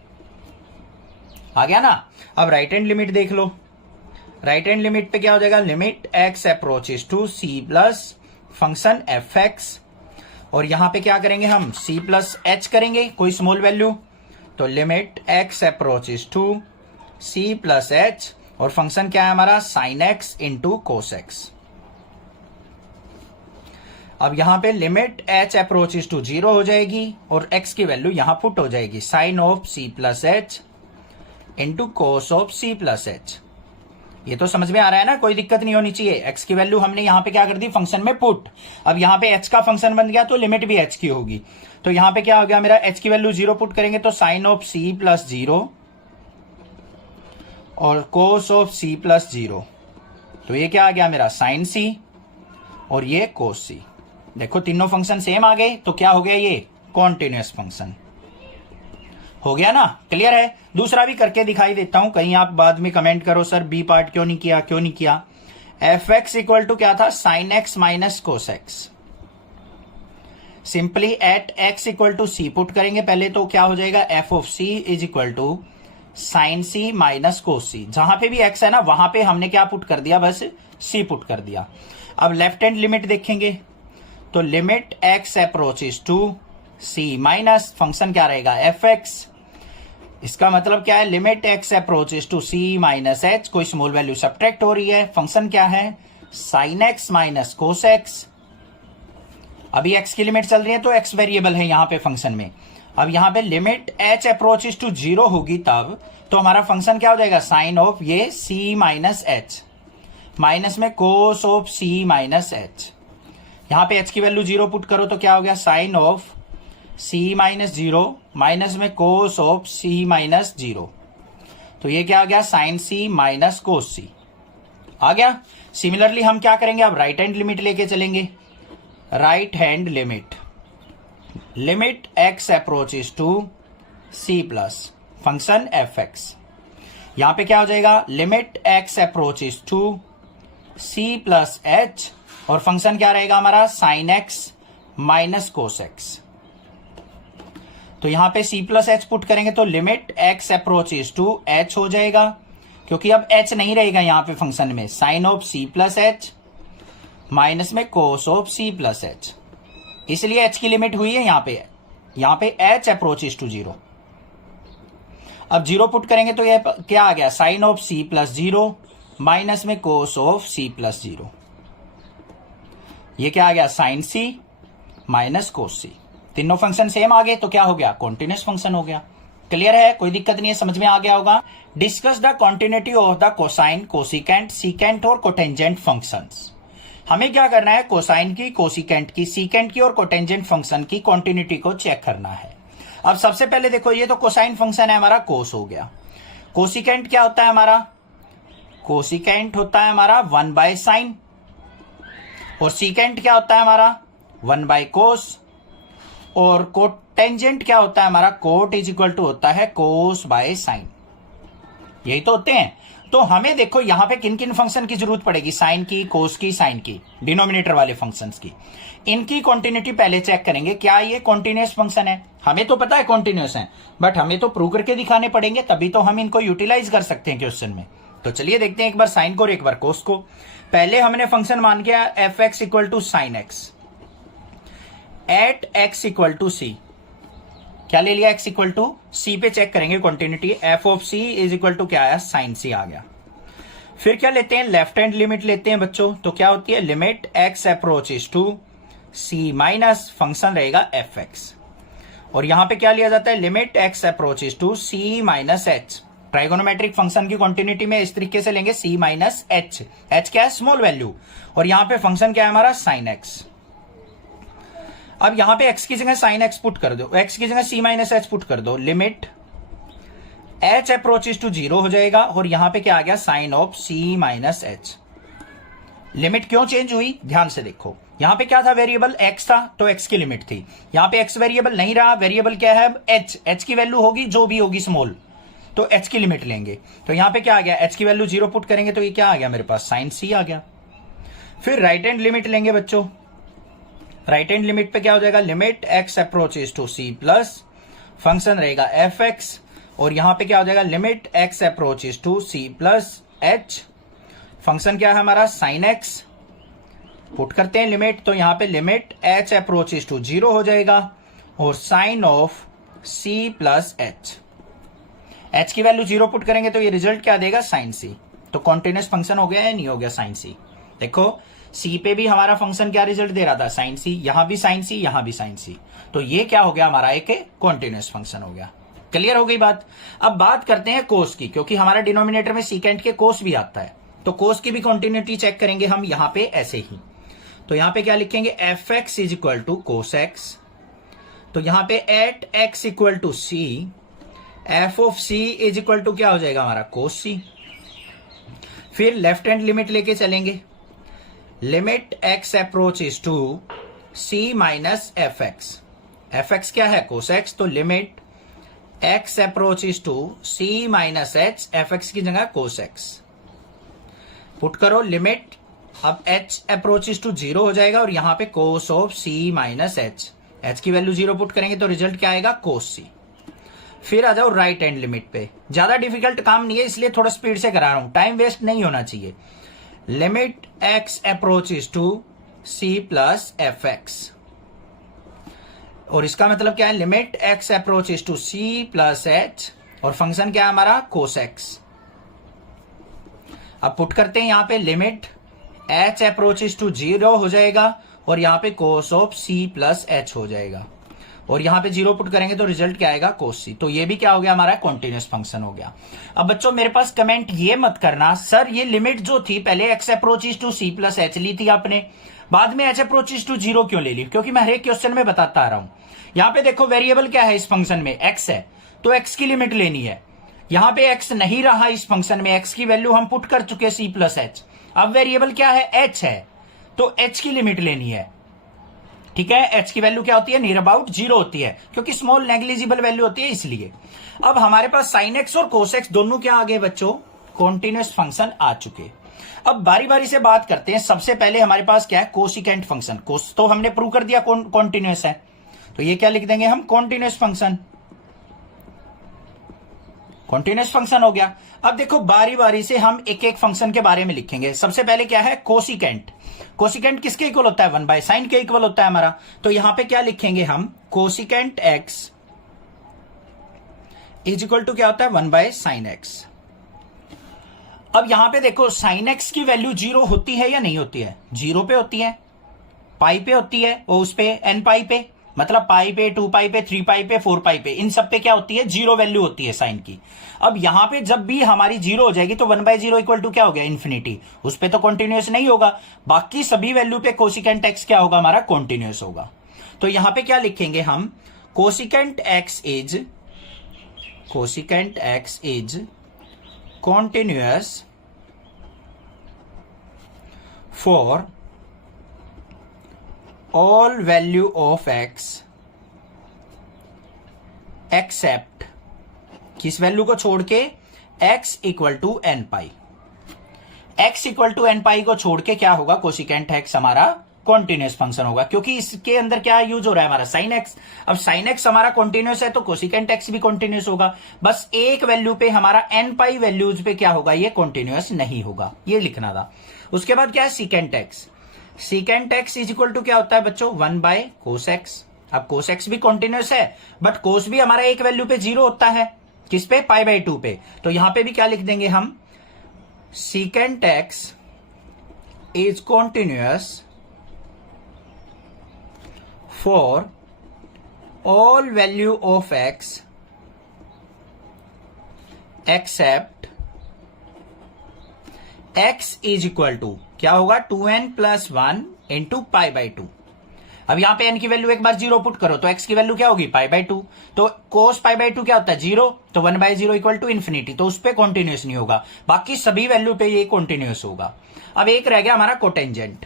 आ गया ना। अब राइट हैंड लिमिट देख लो, राइट हैंड लिमिट पे क्या हो जाएगा, limit x approaches to c plus function fx, और यहां पे क्या करेंगे हम, c प्लस h करेंगे कोई स्मॉल वैल्यू, तो limit x approaches to c plus h, और फंक्शन क्या है हमारा, sine x into cos x। अब यहां पे लिमिट h अप्रोचेस टू 0 हो जाएगी और x की वैल्यू यहां पुट हो जाएगी, sine of c plus h into cos of c plus h। ये तो समझ में आ रहा है ना, कोई दिक्कत नहीं होनी चाहिए। x की वैल्यू हमने यहां पे क्या कर दी, फंक्शन में पुट। अब यहां पे h का फंक्शन बन गया तो लिमिट भी h की होगी, तो यहां पे क्या हो गया मेरा, h की वैल्यू 0 पुट करेंगे तो साइन ऑफ c प्लस 0 और कोस ऑफ c प्लस 0, तो ये क्या आ गया मेरा, साइन c और ये कोस c। देखो तीनों फंक्शन सेम आ गए, तो क्या हो गया, ये कॉन्टिन्यूअस फंक्शन हो गया ना, क्लियर है। दूसरा भी करके दिखाई देता हूं, कहीं आप बाद में कमेंट करो सर बी पार्ट क्यों नहीं किया, क्यों नहीं किया। एफ एक्स इक्वल टू क्या था, sine x minus cos x. Simply at x equal to c put करेंगे पहले, तो क्या हो जाएगा, f of c is equal to sine c minus cos c. जहां पे भी एक्स है ना वहां पे हमने क्या पुट कर दिया, बस सी पुट कर दिया। अब लेफ्ट हैंड लिमिट देखेंगे, तो limit x approaches to C minus function क्या रहेगा, एफ एक्स। इसका मतलब क्या है, limit x approaches to C minus h, कोई स्मॉल वैल्यू सब्ट्रैक्ट हो रही है, फंक्शन क्या है, sine x minus cos x. अभी एक्स की लिमिट चल रही है तो एक्स वेरिएबल है यहाँ पे फंक्शन में। अब यहाँ पे लिमिट एच अप्रोचेस टू 0 होगी तब, तो हमारा फंक्शन क्या हो जाएगा, साइन ऑफ ये सी माइनस एच माइनस में cos of c minus h. यहाँ पे एच की वैल्यू 0 पुट करो तो क्या हो गया, sine of c minus 0 minus में कोस ऑफ c माइनस 0, तो ये क्या आ गया, sine c minus cos c आ गया। सिमिलरली हम क्या करेंगे, अब राइट हैंड लिमिट लेके चलेंगे। Right hand limit, limit x approaches to c plus function fx, यहां पे क्या हो जाएगा, limit x approaches to c plus h, और फंक्शन क्या रहेगा हमारा, sine x minus cos x। तो यहां पे c प्लस एच पुट करेंगे तो limit x approaches to h हो जाएगा, क्योंकि अब h नहीं रहेगा यहां पे फंक्शन में, sine of c plus h minus में cos of c plus h, इसलिए h की लिमिट हुई है यहां पे h अप्रोचेस टू 0। अब 0 पुट करेंगे तो ये क्या आ गया, sine of c plus 0 minus में कोस ऑफ c प्लस 0, ये क्या आ गया, sine c minus cos c। तीनों फंक्शन सेम आ गए तो क्या हो गया, कॉन्टिन्यूअस फंक्शन हो गया। क्लियर है, कोई दिक्कत नहीं है, समझ में आ गया होगा। Discuss the continuity of the cosine, cosecant, secant और कोटेंजेंट फंक्शंस। हमें क्या करना है, कोसाइन की, कोसिकेंट की, सीकेंट की और कोटेंजेंट फंक्शन की कॉन्टिन्यूटी को चेक करना है। अब सबसे पहले देखो, ये तो कोसाइन फंक्शन है हमारा, कोस हो गया। कोसिकेंट क्या होता है हमारा, कोसिकेंट होता है हमारा 1 बाय साइन, और सीकेंट क्या होता है हमारा 1 बाय कोस, और कोटेंजेंट क्या होता है हमारा, कोट इज इक्वल टू होता है कोस बाय साइन। यही तो होते हैं। तो हमें देखो यहां पे किन किन फंक्शन की जरूरत पड़ेगी, साइन की, कोस की, साइन की, डिनोमिनेटर वाले फंक्शंस की। इनकी कॉन्टिन्यूटी पहले चेक करेंगे, क्या ये कॉन्टिन्यूअस फंक्शन है। हमें तो पता है कॉन्टिन्यूअस है, बट हमें तो प्रूव करके दिखाने पड़ेंगे, तभी तो हम इनको यूटिलाइज कर सकते हैं क्वेश्चन में। तो चलिए देखते हैं एक बार साइन को और एक बार कोस को। पहले हमने फंक्शन मान किया f x equal to sine x at x equal to c. क्या ले लिया, x इक्वल टू सी पे चेक करेंगे continuity, f of c is equal to क्या आया, साइन सी आ गया। फिर क्या लेते हैं, लेफ्ट हैंड लिमिट लेते हैं बच्चों, तो क्या होती है, limit x approaches to C minus function रहेगा एफ एक्स, और यहां पे क्या लिया जाता है, limit x approaches to C minus h. Trigonometric function की कॉन्टिन्यूटी में इस तरीके से लेंगे, c माइनस एच, h क्या है स्मॉल वैल्यू, और यहां पे फंक्शन क्या है हमारा, साइन एक्स। अब यहां पे x की जगह साइन एक्स पुट कर दो, x की जगह c माइनस एच पुट कर दो, लिमिट h अप्रोचेस टू 0 हो जाएगा, और यहां पे क्या आ गया, sine of c minus h. Limit क्यों चेंज हुई, ध्यान से देखो, यहां पे क्या था, वेरिएबल x था तो x की लिमिट थी, यहां पे x वेरिएबल नहीं रहा, वेरिएबल क्या है h की वैल्यू होगी जो भी होगी स्मॉल, तो h की लिमिट लेंगे। तो यहां पे क्या आ गया, h की वैल्यू 0 पुट करेंगे तो ये क्या आ गया मेरे पास, साइन c आ गया। फिर राइट हैंड लिमिट लेंगे बच्चों, राइट हैंड लिमिट पे क्या हो जाएगा, limit x approaches to c plus function रहेगा fx, और यहां पे क्या हो जाएगा, limit x approaches to c plus h, function क्या है हमारा साइन एक्स, पुट करते हैं लिमिट, तो यहां पे लिमिट h अप्रोचेस टू 0 हो जाएगा और sine of c plus h की वैल्यू 0 पुट करेंगे तो ये रिजल्ट क्या देगा साइन c। तो कॉन्टिन्यूस फंक्शन हो गया या नहीं हो गया साइन c। देखो c पे भी हमारा फंक्शन क्या रिजल्ट दे रहा था साइन c, यहां भी साइन c, यहां भी साइन c, तो ये क्या हो गया हमारा एक कॉन्टिन्यूस फंक्शन हो गया। क्लियर हो गई बात। अब बात करते हैं कोस की, क्योंकि हमारा डिनोमिनेटर में सीकेंट के कोस भी आता है, तो कोस की भी कॉन्टिन्यूटी चेक करेंगे हम यहां पे ऐसे ही। तो यहां पे क्या लिखेंगे f x is equal to cos x, तो यहां पे at x equal to c, f of c is equal to क्या हो जाएगा हमारा कोस सी। फिर लेफ्ट हैंड लिमिट लेके चलेंगे, limit x approaches to C minus F x क्या है कोस एक्स, तो limit x approaches to C minus h, f x की जगह कोस एक्स पुट करो लिमिट, अब h अप्रोच इज टू 0 हो जाएगा और यहां पे cos of c minus h की वैल्यू 0 पुट करेंगे तो रिजल्ट क्या आएगा कोस c। फिर आ जाओ राइट हैंड लिमिट पे, ज्यादा डिफिकल्ट काम नहीं है इसलिए थोड़ा स्पीड से करा रहा हूं, टाइम वेस्ट नहीं होना चाहिए। Limit x approaches to c plus F x, और इसका मतलब क्या है limit x approaches to c plus h, और फंक्शन क्या है हमारा कोस x। अब पुट करते हैं यहां पे limit h approaches to 0 हो जाएगा और यहां पे cos of c plus h हो जाएगा, और यहां पे 0 पुट करेंगे तो रिजल्ट क्या आएगा कोस c। तो ये भी क्या हो गया हमारा कॉन्टिन्यूस फंक्शन हो गया। अब बच्चों मेरे पास कमेंट ये मत करना सर ये लिमिट जो थी पहले x approaches to c plus h ली थी आपने, बाद में h अप्रोच इज टू 0 क्यों ले ली, क्योंकि मैं हर एक क्वेश्चन में बताता आ रहा हूं। यहां पे देखो वेरिएबल क्या है इस फंक्शन में x है, तो x की लिमिट लेनी है। यहां पे x नहीं रहा इस फंक्शन में, x की वैल्यू हम पुट कर चुके c प्लस h, अब वेरिएबल क्या है h है, तो h की लिमिट लेनी है। ठीक है, h की वैल्यू क्या होती है नियर अबाउट 0 होती है, क्योंकि स्मॉल नेग्लिजिबल वैल्यू होती है इसलिए। अब हमारे पास साइन एक्स और कोस एक्स दोनों क्या आ गए बच्चों कॉन्टिन्यूस फंक्शन आ चुके। अब बारी बारी से बात करते हैं। सबसे पहले हमारे पास क्या है कोसिकेंट फंक्शन, कोस तो हमने प्रूव कर दिया कॉन्टिन्यूस है, तो ये क्या लिख देंगे हम कॉन्टिन्यूस फंक्शन, कॉन्टिन्यूस फंक्शन हो गया। अब देखो बारी बारी से हम एक एक फंक्शन के बारे में लिखेंगे। सबसे पहले क्या है कोसिकेंट, कोसिकेंट किसके इक्वल होता है 1 बाय साइन के इक्वल होता है हमारा, तो यहां पे क्या लिखेंगे हम cosecant x is equal to क्या होता है 1 बाय साइन एक्स। अब यहां पे देखो साइन एक्स की वैल्यू 0 होती है या नहीं होती है, 0 पे होती है, पाई पे होती है, और उस पे एन पाई पे, मतलब पाई पे 2 पाई पे 3 पाई पे 4 पाई पे, इन सब पे क्या होती है 0 वैल्यू होती है साइन की। अब यहां पे जब भी हमारी 0 हो जाएगी तो 1/0 इक्वल टू क्या हो गया इन्फिनिटी, उस पे तो कॉन्टिन्यूस नहीं होगा, बाकी सभी वैल्यू पे कोसिकेंट एक्स क्या होगा हमारा कॉन्टिन्यूस होगा। तो यहां पे क्या लिखेंगे हम cosecant x is continuous for all value of x except किस वैल्यू को छोड़ के x equal to n pi, x equal to n pi को छोड़ के क्या होगा कोसिकेंट एक्स हमारा कॉन्टिन्यूस फंक्शन होगा, क्योंकि इसके अंदर क्या यूज हो रहा है हमारा साइन एक्स। अब साइन एक्स हमारा कॉन्टिन्यूस है तो कोसिकेंट एक्स भी कॉन्टिन्यूस होगा, बस एक वैल्यू पे हमारा एन पाई वैल्यूज पे क्या होगा ये कॉन्टिन्यूस नहीं होगा, ये लिखना था। उसके बाद क्या है secant x, secant x is equal to क्या होता है बच्चों 1 बाय कोस एक्स। अब कोस एक्स भी कॉन्टिन्यूस है बट कोस भी हमारा एक वैल्यू पे 0 होता है, किस पे π/2 पे, तो यहां पे भी क्या लिख देंगे हम secant x is continuous for all value of x except x is equal to क्या होगा 2n plus 1 into π/2। अब यहां पे n की वैल्यू एक बार 0 पुट करो तो x की वैल्यू क्या होगी π/2, तो cos π/2 क्या होता है 0, तो 1/0 इक्वल टू इन्फिनिटी, तो उस पे कॉन्टिन्यूस नहीं होगा, बाकी सभी वैल्यू पे ये कॉन्टिन्यूस होगा। अब एक रह गया हमारा कोटेंजेंट,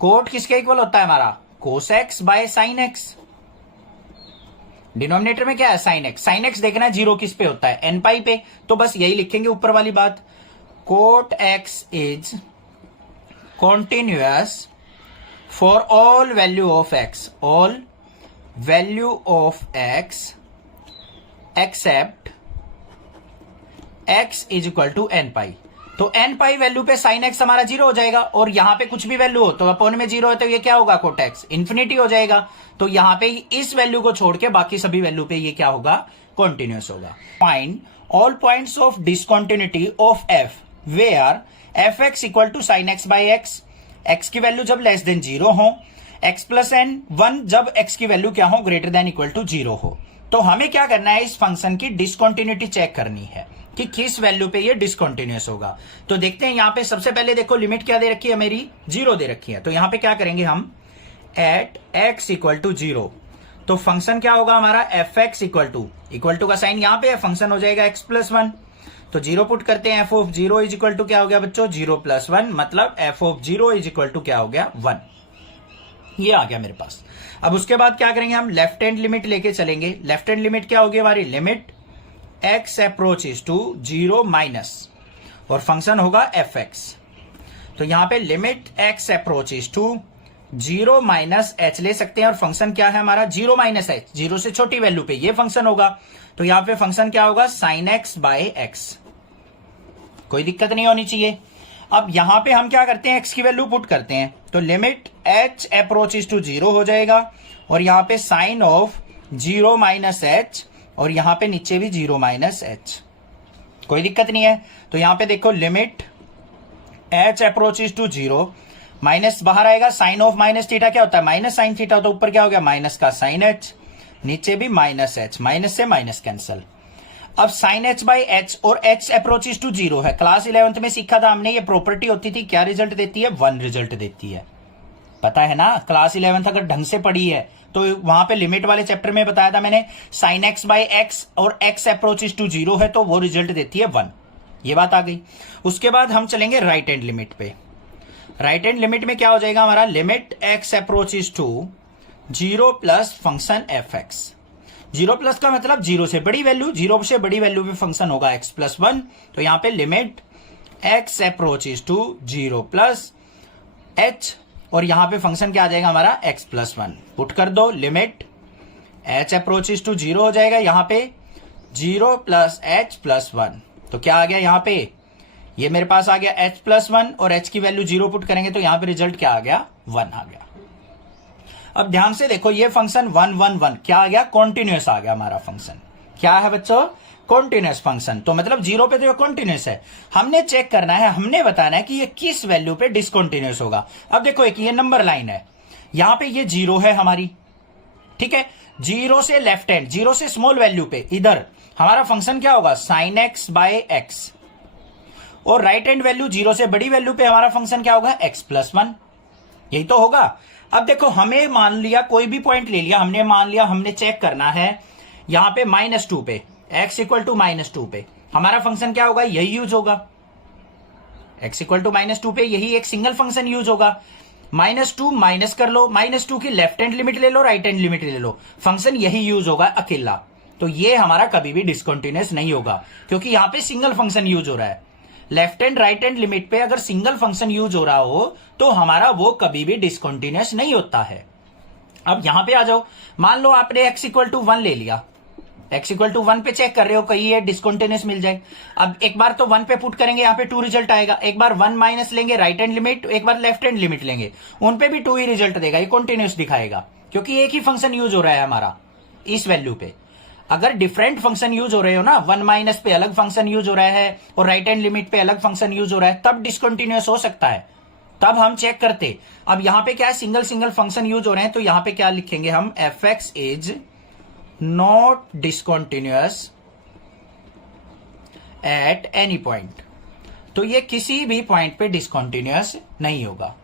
कोट किसके इक्वल होता है हमारा cos x by sine x, denominator में क्या है साइन एक्स, साइन एक्स देखना है 0 किस पे होता है एन पाई पे, तो बस यही लिखेंगे ऊपर वाली बात, cot x is continuous for all value of x, all value of x except x is equal to n pi. तो n पाई वैल्यू पे साइन एक्स हमारा 0 हो जाएगा, और यहां पे कुछ भी वैल्यू हो तो अपॉन में 0 है तो ये क्या होगा, कोट एक्स इन्फिनिटी हो जाएगा। तो यहां पे इस वैल्यू को छोड़ के बाकी सभी वैल्यू पे ये क्या होगा, कॉन्टिन्यूस होगा। Find all points of discontinuity of f where fx equal to sine x by x, x की वैल्यू जब लेस देन 0 हो, x प्लस n 1 जब x की वैल्यू क्या हो, ग्रेटर देन इक्वल टू 0 हो। तो हमें क्या करना है, इस फंक्शन की डिसकंटिन्यूटी चेक करनी है कि किस वैल्यू पे ये डिसकंटिन्यूअस होगा। तो देखते हैं यहां पे सबसे पहले देखो लिमिट क्या दे रखी है, मेरी 0 दे रखी है। तो यहां पे क्या करेंगे हम, एट x इक्वल टू 0, तो फंक्शन क्या होगा हमारा, fx इक्वल टू का साइन यहां पे है, फंक्शन हो जाएगा x प्लस 1। तो 0 पुट करते हैं, f of 0 is equal to क्या हो गया बच्चों, 0 प्लस 1, मतलब f of 0 is equal to क्या हो गया, 1। ये आ गया मेरे पास। अब उसके बाद क्या करेंगे हम, लेफ्ट हैंड लिमिट लेके चलेंगे। लेफ्ट हैंड लिमिट क्या होगी हमारी, limit x approaches to 0 minus, और फंक्शन होगा fx। तो यहां पे limit x approaches to 0 minus h ले सकते हैं, और फंक्शन क्या है हमारा, 0 माइनस h, 0 से छोटी वैल्यू पे ये फंक्शन होगा। तो यहां पे फंक्शन क्या होगा, साइन x बाय x। कोई दिक्कत नहीं होनी चाहिए। अब यहां पे हम क्या करते हैं, x की वैल्यू पुट करते हैं, तो लिमिट h अप्रोचेस टू 0 हो जाएगा, और यहां पे साइन ऑफ 0 माइनस h, और यहां पे नीचे भी 0 माइनस h। कोई दिक्कत नहीं है। तो यहां पे देखो limit h approaches to 0, minus बाहर आएगा, साइन ऑफ माइनस थीटा क्या होता है, माइनस साइन थीटा, तो ऊपर क्या हो गया, माइनस का साइन h, नीचे भी माइनस h, माइनस से माइनस कैंसल। अब साइन h बाई h, और h अप्रोचेस टू 0 है। क्लास 11th में सीखा था हमने, ये प्रॉपर्टी होती थी, क्या रिजल्ट देती है, 1 रिजल्ट देती है। पता है ना, क्लास 11th अगर ढंग से पढ़ी है तो वहां पे लिमिट वाले चैप्टर में बताया था मैंने, साइन x बाई x और x अप्रोचेस टू 0 है तो वो रिजल्ट देती है 1। ये बात आ गई। उसके बाद हम चलेंगे राइट हैंड लिमिट पे। राइट हैंड लिमिट में क्या हो जाएगा हमारा, limit x approaches to 0 plus function fx। 0 plus का मतलब 0 से बड़ी वैल्यू, 0 से बड़ी वैल्यू पे फंक्शन होगा x प्लस 1। तो यहां पे limit x approaches to 0 plus h, और यहां पे फंक्शन क्या आ जाएगा हमारा, x प्लस 1। पुट कर दो, लिमिट h अप्रोचेस टू 0 हो जाएगा, यहां पे 0 प्लस h प्लस 1। तो क्या आ गया यहां पे, ये मेरे पास आ गया h प्लस 1, और h की वैल्यू 0 पुट करेंगे तो यहां पे रिजल्ट क्या आ गया, 1 आ गया। अब ध्यान से देखो, ये फंक्शन 1 1 1 क्या आ गया, कॉन्टिन्यूअस आ गया हमारा फंक्शन। क्या है बच्चों, कॉन्टिन्यूअस फंक्शन। तो मतलब 0 पे तो ये कॉन्टिन्यूअस है, हमने चेक करना है, हमने बताना है कि ये किस वैल्यू पे डिसकॉन्टिन्यूअस होगा। अब देखो, एक ये नंबर लाइन है, यहां पे ये 0 है हमारी, ठीक है, 0 से लेफ्ट हैंड, 0 से स्मॉल वैल्यू पे इधर हमारा फंक्शन क्या होगा, साइन एक्स बाय एक्स, और राइट हैंड वैल्यू 0 से बड़ी वैल्यू पे हमारा फंक्शन क्या होगा, x प्लस 1। यही तो होगा। अब देखो, हमें मान लिया, कोई भी पॉइंट ले लिया, हमने मान लिया, हमने चेक करना है यहां पे -2 पे, x इक्वल टू -2 पे हमारा फंक्शन क्या होगा, यही यूज होगा, x इक्वल टू -2 पे यही एक सिंगल फंक्शन यूज होगा। -2 माइनस कर लो, -2 की लेफ्ट हैंड लिमिट ले लो, राइट हैंड लिमिट ले लो, फंक्शन यही यूज होगा अकेला। तो ये हमारा कभी भी डिसकंटिन्यूअस नहीं होगा, क्योंकि यहां पे सिंगल फंक्शन यूज हो रहा है। Left hand right hand limit पे अगर सिंगल फंक्शन यूज हो रहा हो तो हमारा वो कभी भी डिसकंटिन्यूअस नहीं होता है। अब यहां पे आ जाओ, मान लो आपने x इक्वल टू 1 ले लिया, x इक्वल टू 1 पे चेक कर रहे हो कहीं ये डिसकंटिन्यूअस मिल जाए। अब एक बार तो 1 पे पुट करेंगे, यहाँ पे 2 रिजल्ट आएगा, एक बार 1 माइनस लेंगे राइट हैंड लिमिट, एक बार लेफ्ट हैंड लिमिट लेंगे, उन पे भी 2 ही रिजल्ट देगा, ये कंटिन्यूअस दिखाएगा, क्योंकि एक ही फंक्शन यूज हो रहा है हमारा इस वैल्यू पे। अगर डिफरेंट फंक्शन यूज हो रहे हो ना, 1 माइनस पे अलग फंक्शन यूज हो रहा है और राइट हैंड लिमिट पे अलग फंक्शन यूज हो रहा है, तब डिसकंटिन्यूअस हो सकता है, तब हम चेक करते। अब यहां पे क्या है, सिंगल सिंगल फंक्शन यूज हो रहे हैं, तो यहां पे क्या लिखेंगे हम, fx is not discontinuous at any point. तो ये किसी भी पॉइंट पे डिसकंटिन्यूअस नहीं होगा।